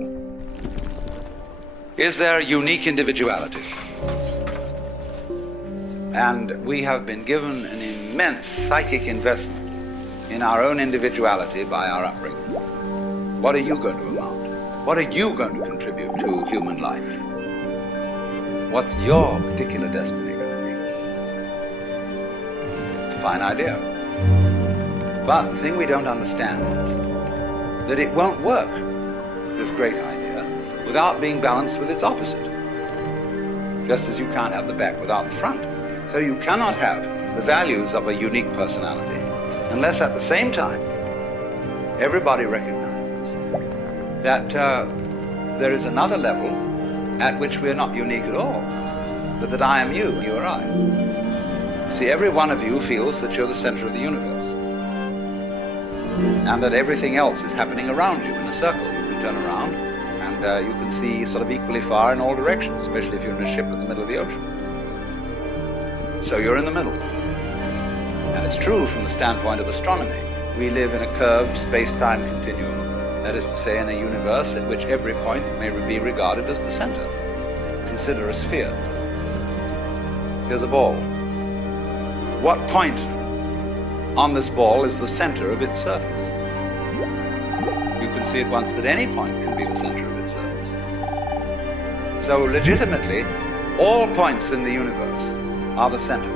Is their unique individuality. And we have been given an immense psychic investment in our own individuality by our upbringing. What are you going to amount? What are you going to contribute to human life? What's your particular destiny going to be? It's a fine idea. But the thing we don't understand is that it won't work, this great idea, without being balanced with its opposite. Just as you can't have the back without the front. So you cannot have the values of a unique personality unless at the same time everybody recognizes that there is another level at which we're not unique at all, but that I am you, you are I. See, every one of you feels that you're the center of the universe, and that everything else is happening around you in a circle. You can turn around and you can see sort of equally far in all directions, especially if you're in a ship in the middle of the ocean. So you're in the middle. And it's true from the standpoint of astronomy. We live in a curved space-time continuum, that is to say in a universe at which every point may be regarded as the center. Consider a sphere. Here's a ball. What point on this ball is the center of its surface? You can see at once that any point can be the center of its surface. So legitimately, all points in the universe are the center.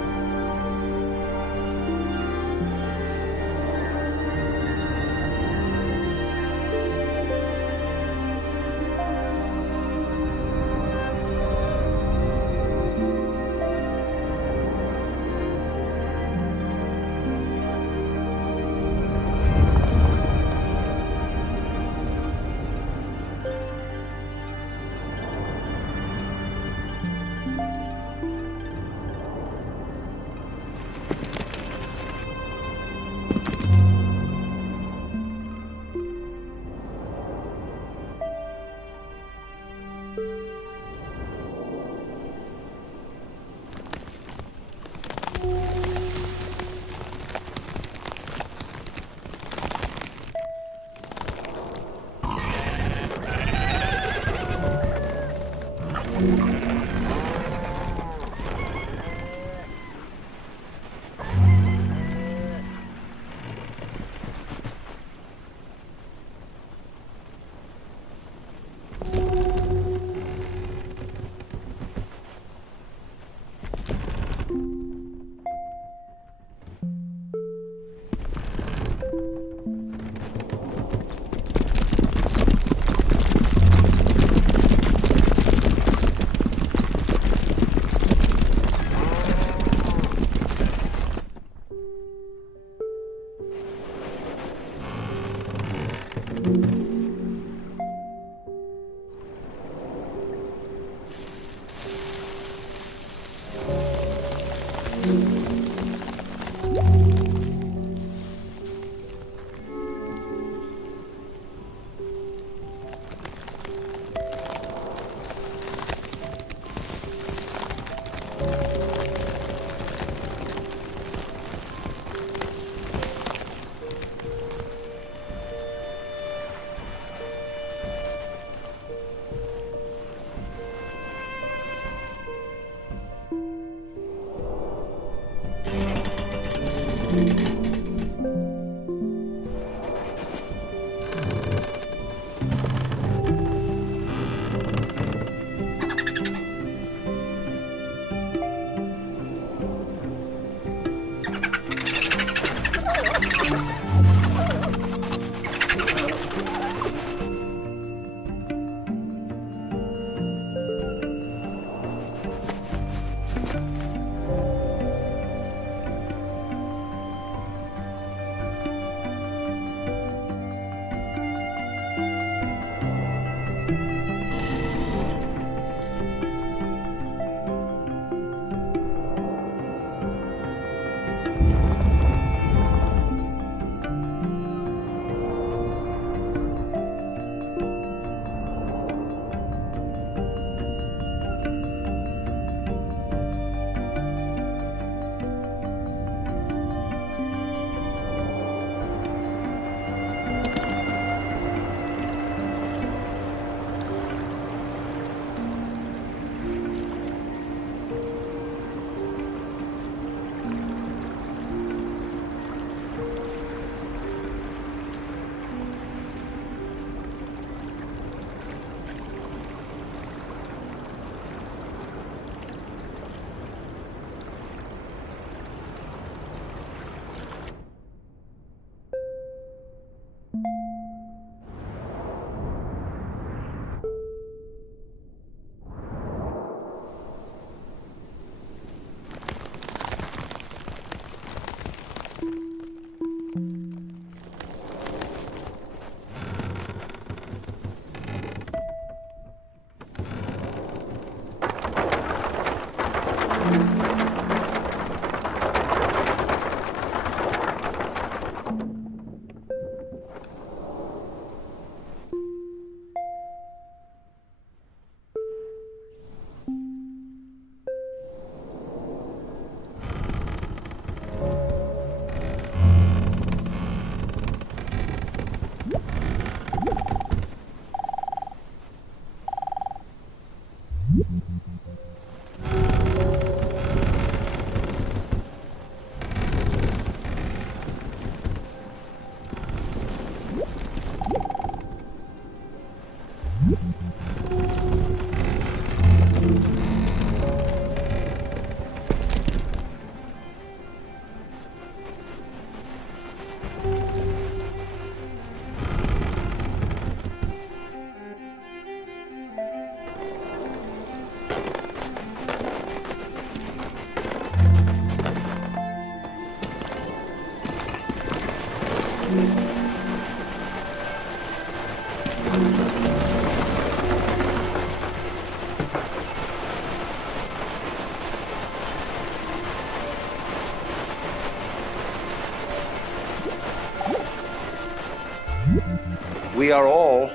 We are all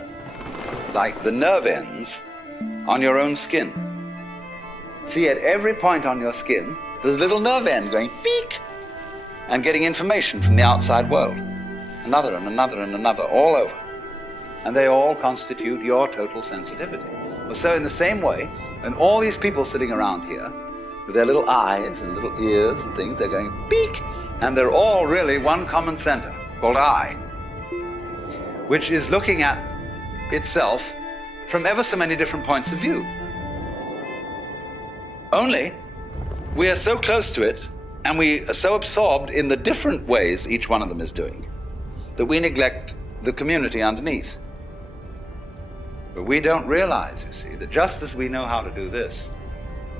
like the nerve ends on your own skin. See, at every point on your skin, there's a little nerve end going beep and getting information from the outside world. Another and another and another, all over. And they all constitute your total sensitivity. So in the same way, and all these people sitting around here, with their little eyes and little ears and things, they're going beep, and they're all really one common center called I, which is looking at itself from ever so many different points of view. Only we are so close to it, and we are so absorbed in the different ways each one of them is doing, that we neglect the community underneath. But we don't realize, you see, that just as we know how to do this,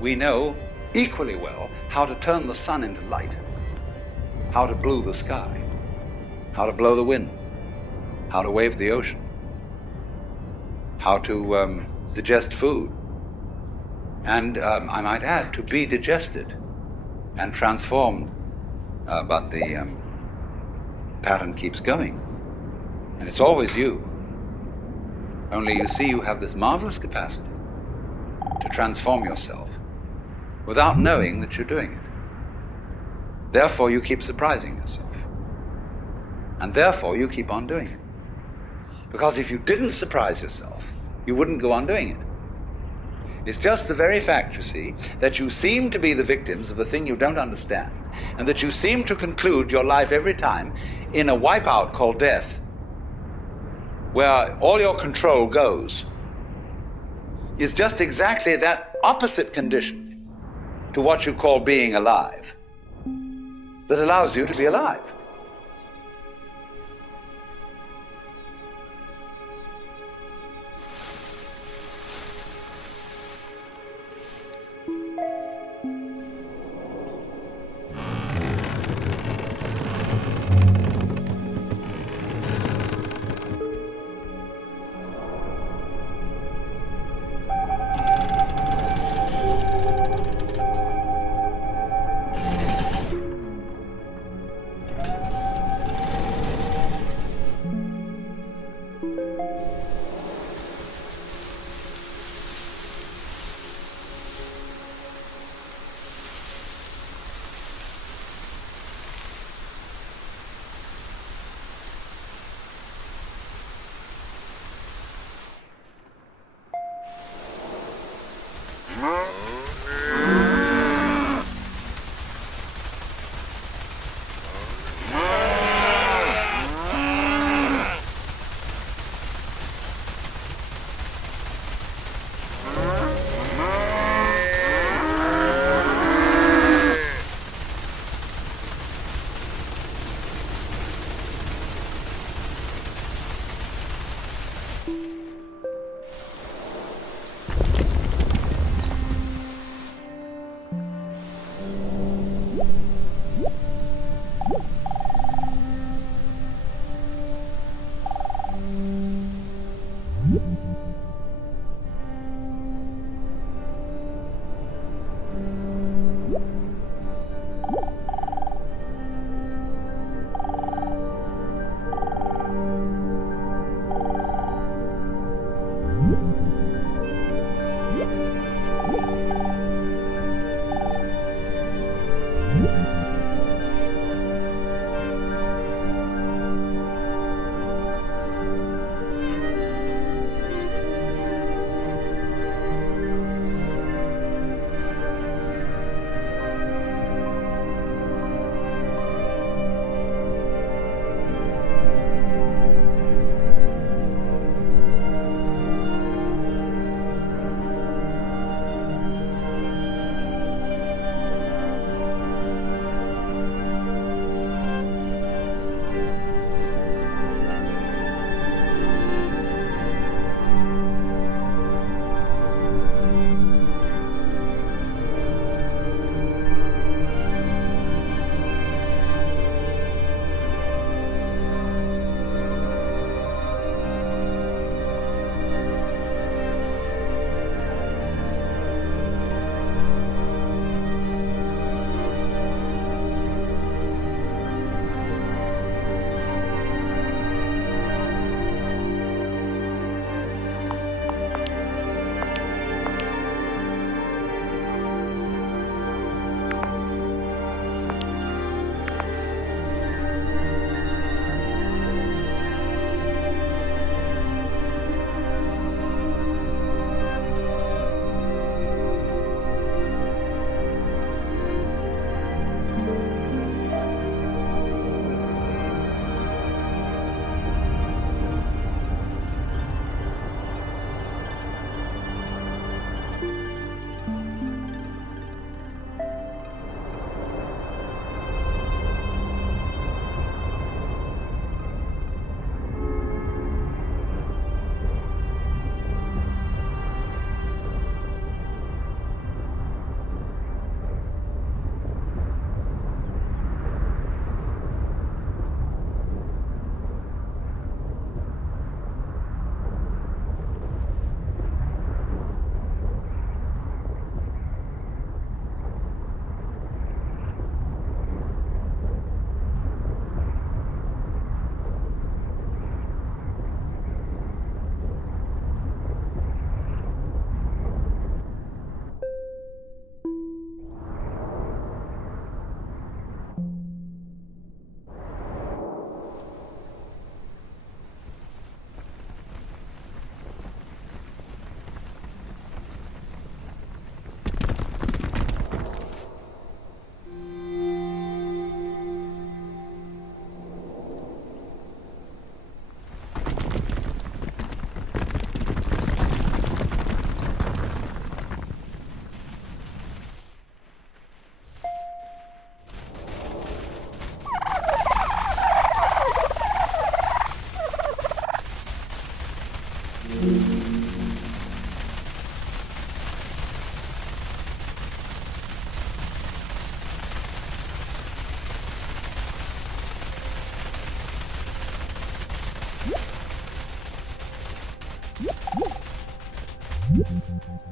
we know equally well how to turn the sun into light, how to blue the sky, how to blow the wind, how to wave the ocean, how to digest food, and I might add, to be digested and transformed, but the pattern keeps going, and it's always you. Only you see, you have this marvelous capacity to transform yourself without knowing that you're doing it. Therefore, you keep surprising yourself, and therefore you keep on doing it. Because if you didn't surprise yourself, you wouldn't go on doing it. It's just the very fact, you see, that you seem to be the victims of a thing you don't understand, and that you seem to conclude your life every time in a wipeout called death, where all your control goes, is just exactly that opposite condition to what you call being alive, that allows you to be alive.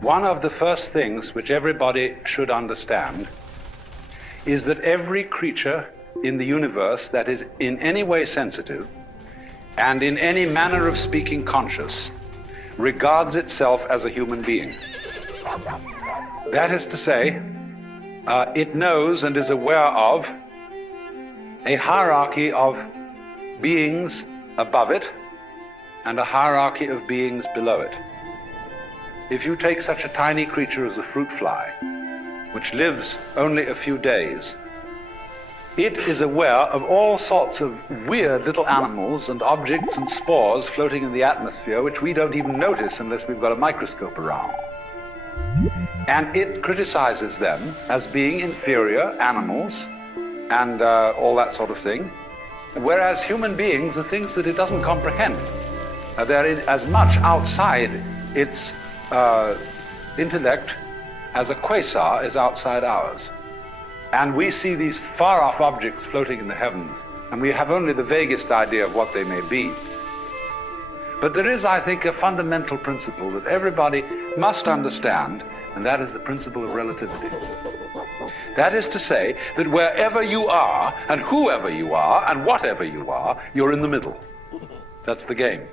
One of the first things which everybody should understand is that every creature in the universe that is in any way sensitive and in any manner of speaking conscious regards itself as a human being. That is to say, it knows and is aware of a hierarchy of beings above it and a hierarchy of beings below it. If you take such a tiny creature as a fruit fly, which lives only a few days, it is aware of all sorts of weird little animals and objects and spores floating in the atmosphere which we don't even notice unless we've got a microscope around. And it criticizes them as being inferior animals and all that sort of thing, whereas human beings are things that it doesn't comprehend. They're as much outside its intellect as a quasar is outside ours. And we see these far-off objects floating in the heavens, and we have only the vaguest idea of what they may be. But there is, I think, a fundamental principle that everybody must understand, and that is the principle of relativity. That is to say that wherever you are, and whoever you are, and whatever you are, you're in the middle. That's the game.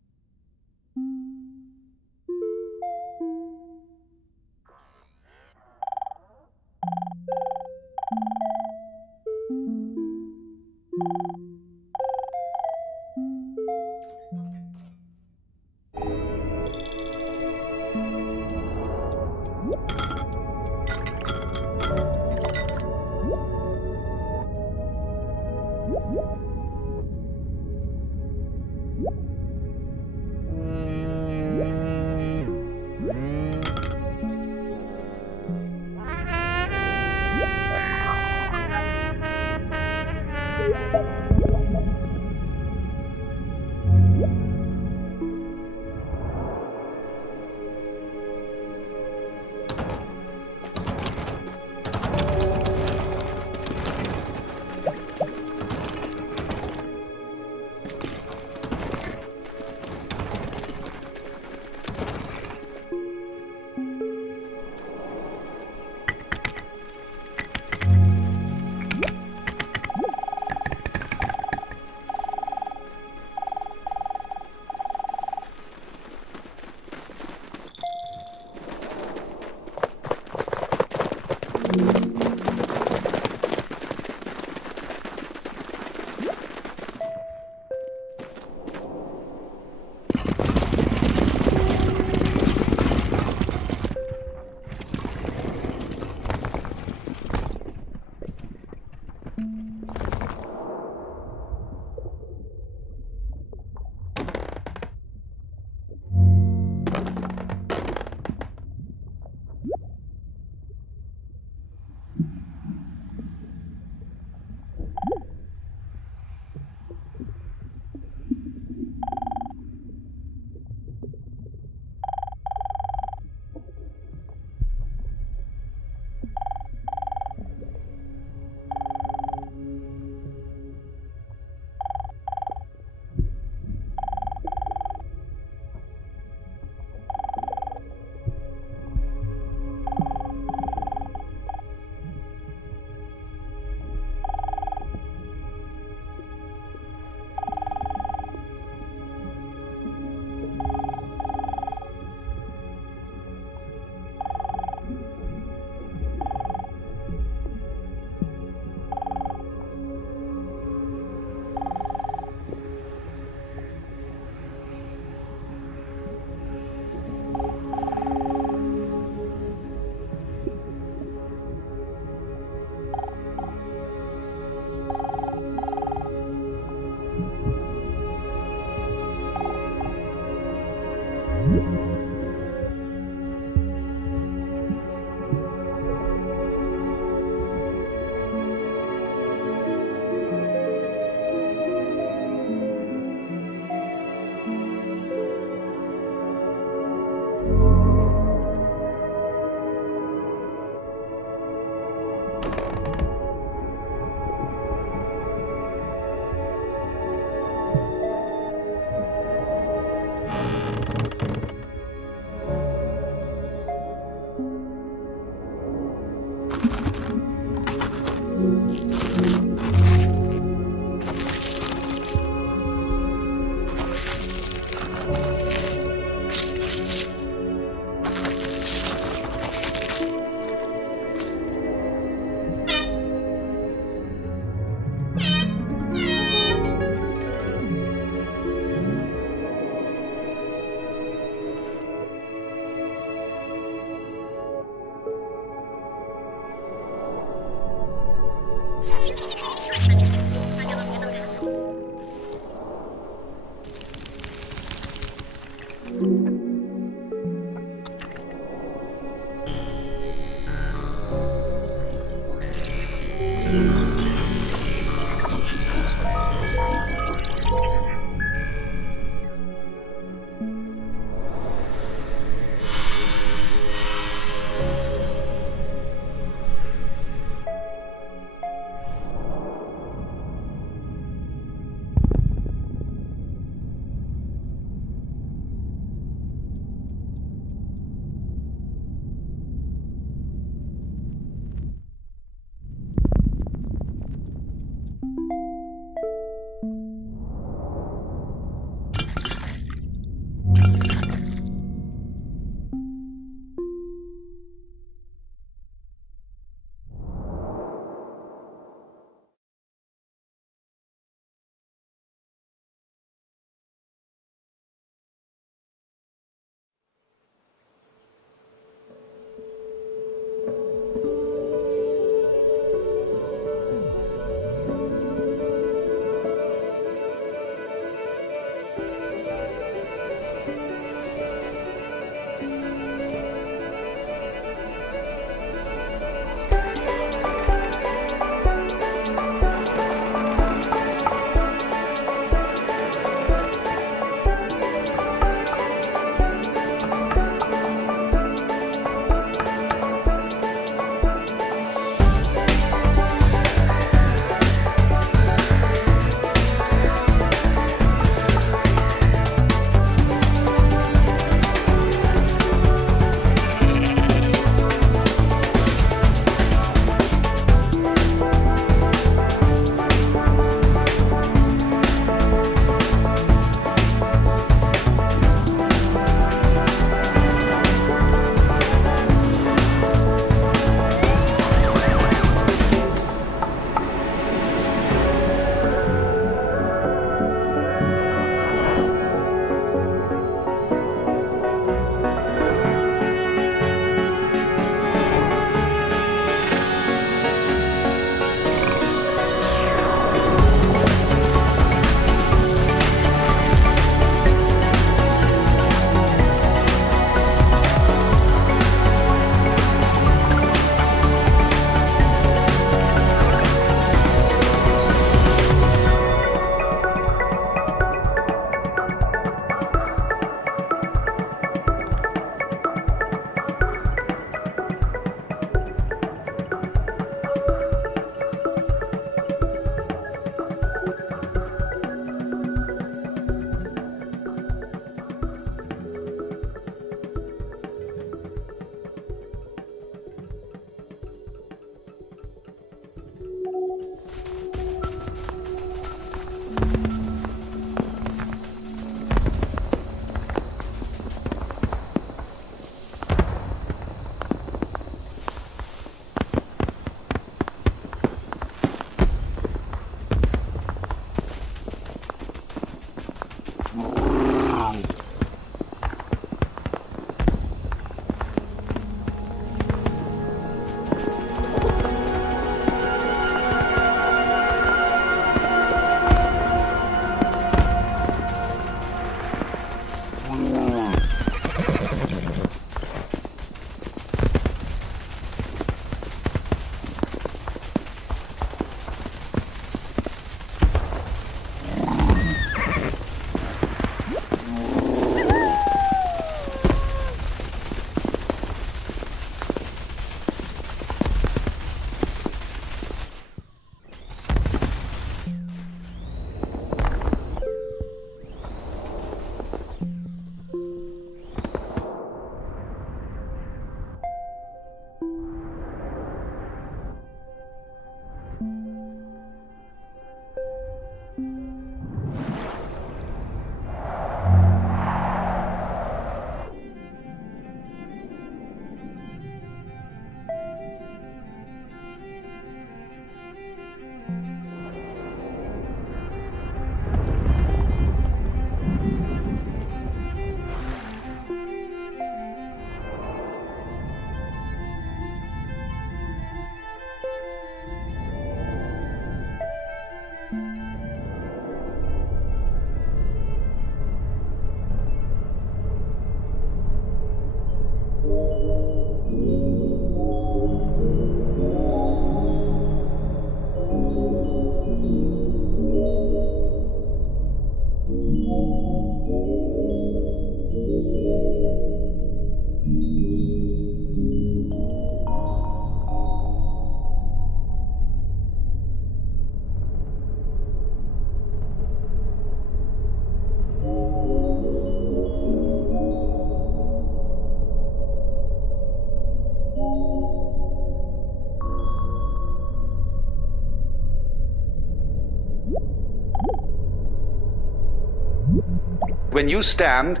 When you stand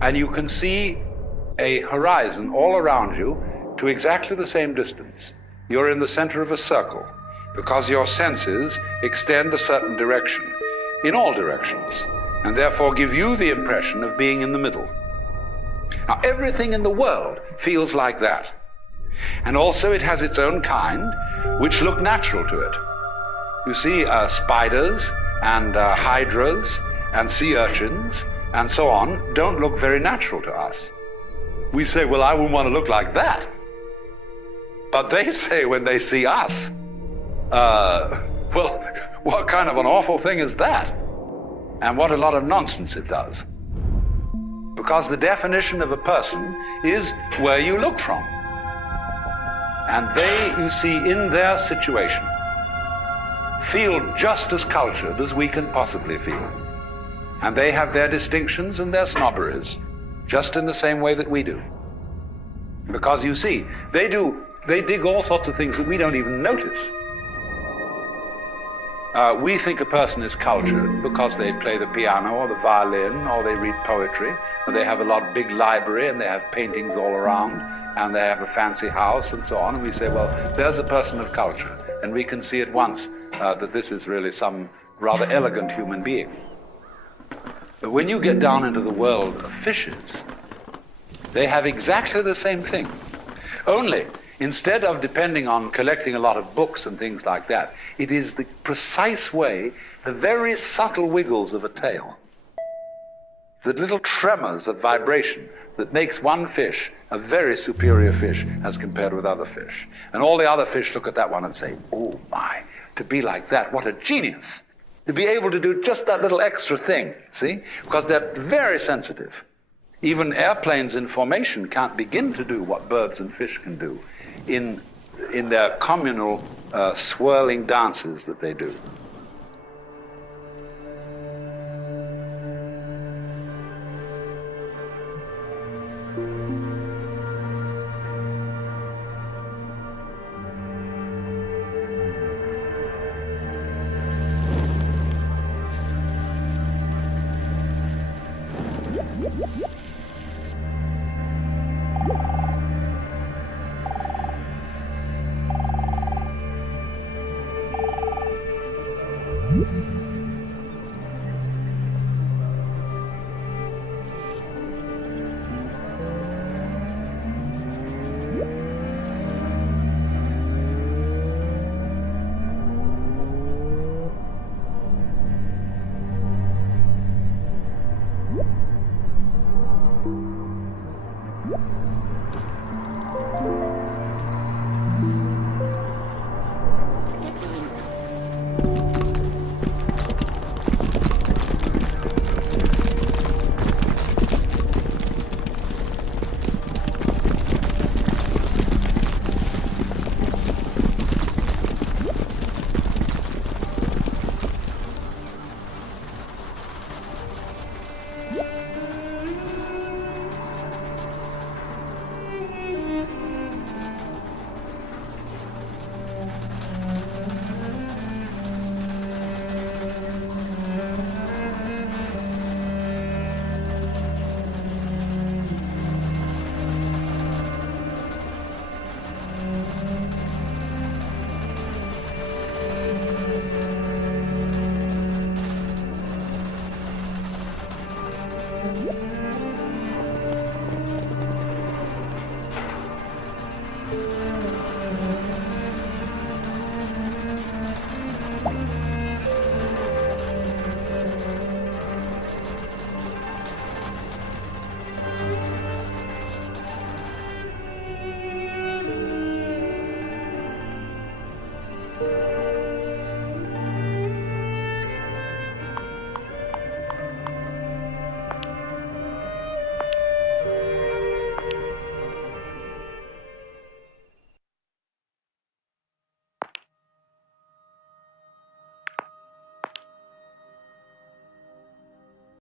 and you can see a horizon all around you to exactly the same distance, you're in the center of a circle because your senses extend a certain direction in all directions and therefore give you the impression of being in the middle. Now, everything in the world feels like that. And also it has its own kind, which look natural to it. You see spiders and hydras and sea urchins and so on don't look very natural to us. We say, well, I wouldn't want to look like that. But they say when they see us, well, what kind of an awful thing is that? And what a lot of nonsense it does. Because the definition of a person is where you look from. And they, you see, in their situation, feel just as cultured as we can possibly feel. And they have their distinctions and their snobberies, just in the same way that we do. Because you see, they dig all sorts of things that we don't even notice. We think a person is cultured because they play the piano or the violin or they read poetry or they have a big library and they have paintings all around and they have a fancy house and so on. And we say, well, there's a person of culture. And we can see at once that this is really some rather elegant human being. But when you get down into the world of fishes, they have exactly the same thing. Only, instead of depending on collecting a lot of books and things like that, it is the precise way, the very subtle wiggles of a tail, the little tremors of vibration that makes one fish a very superior fish as compared with other fish. And all the other fish look at that one and say, oh my, to be like that, what a genius. To be able to do just that little extra thing, see? Because they're very sensitive. Even airplanes in formation can't begin to do what birds and fish can do in their communal swirling dances that they do.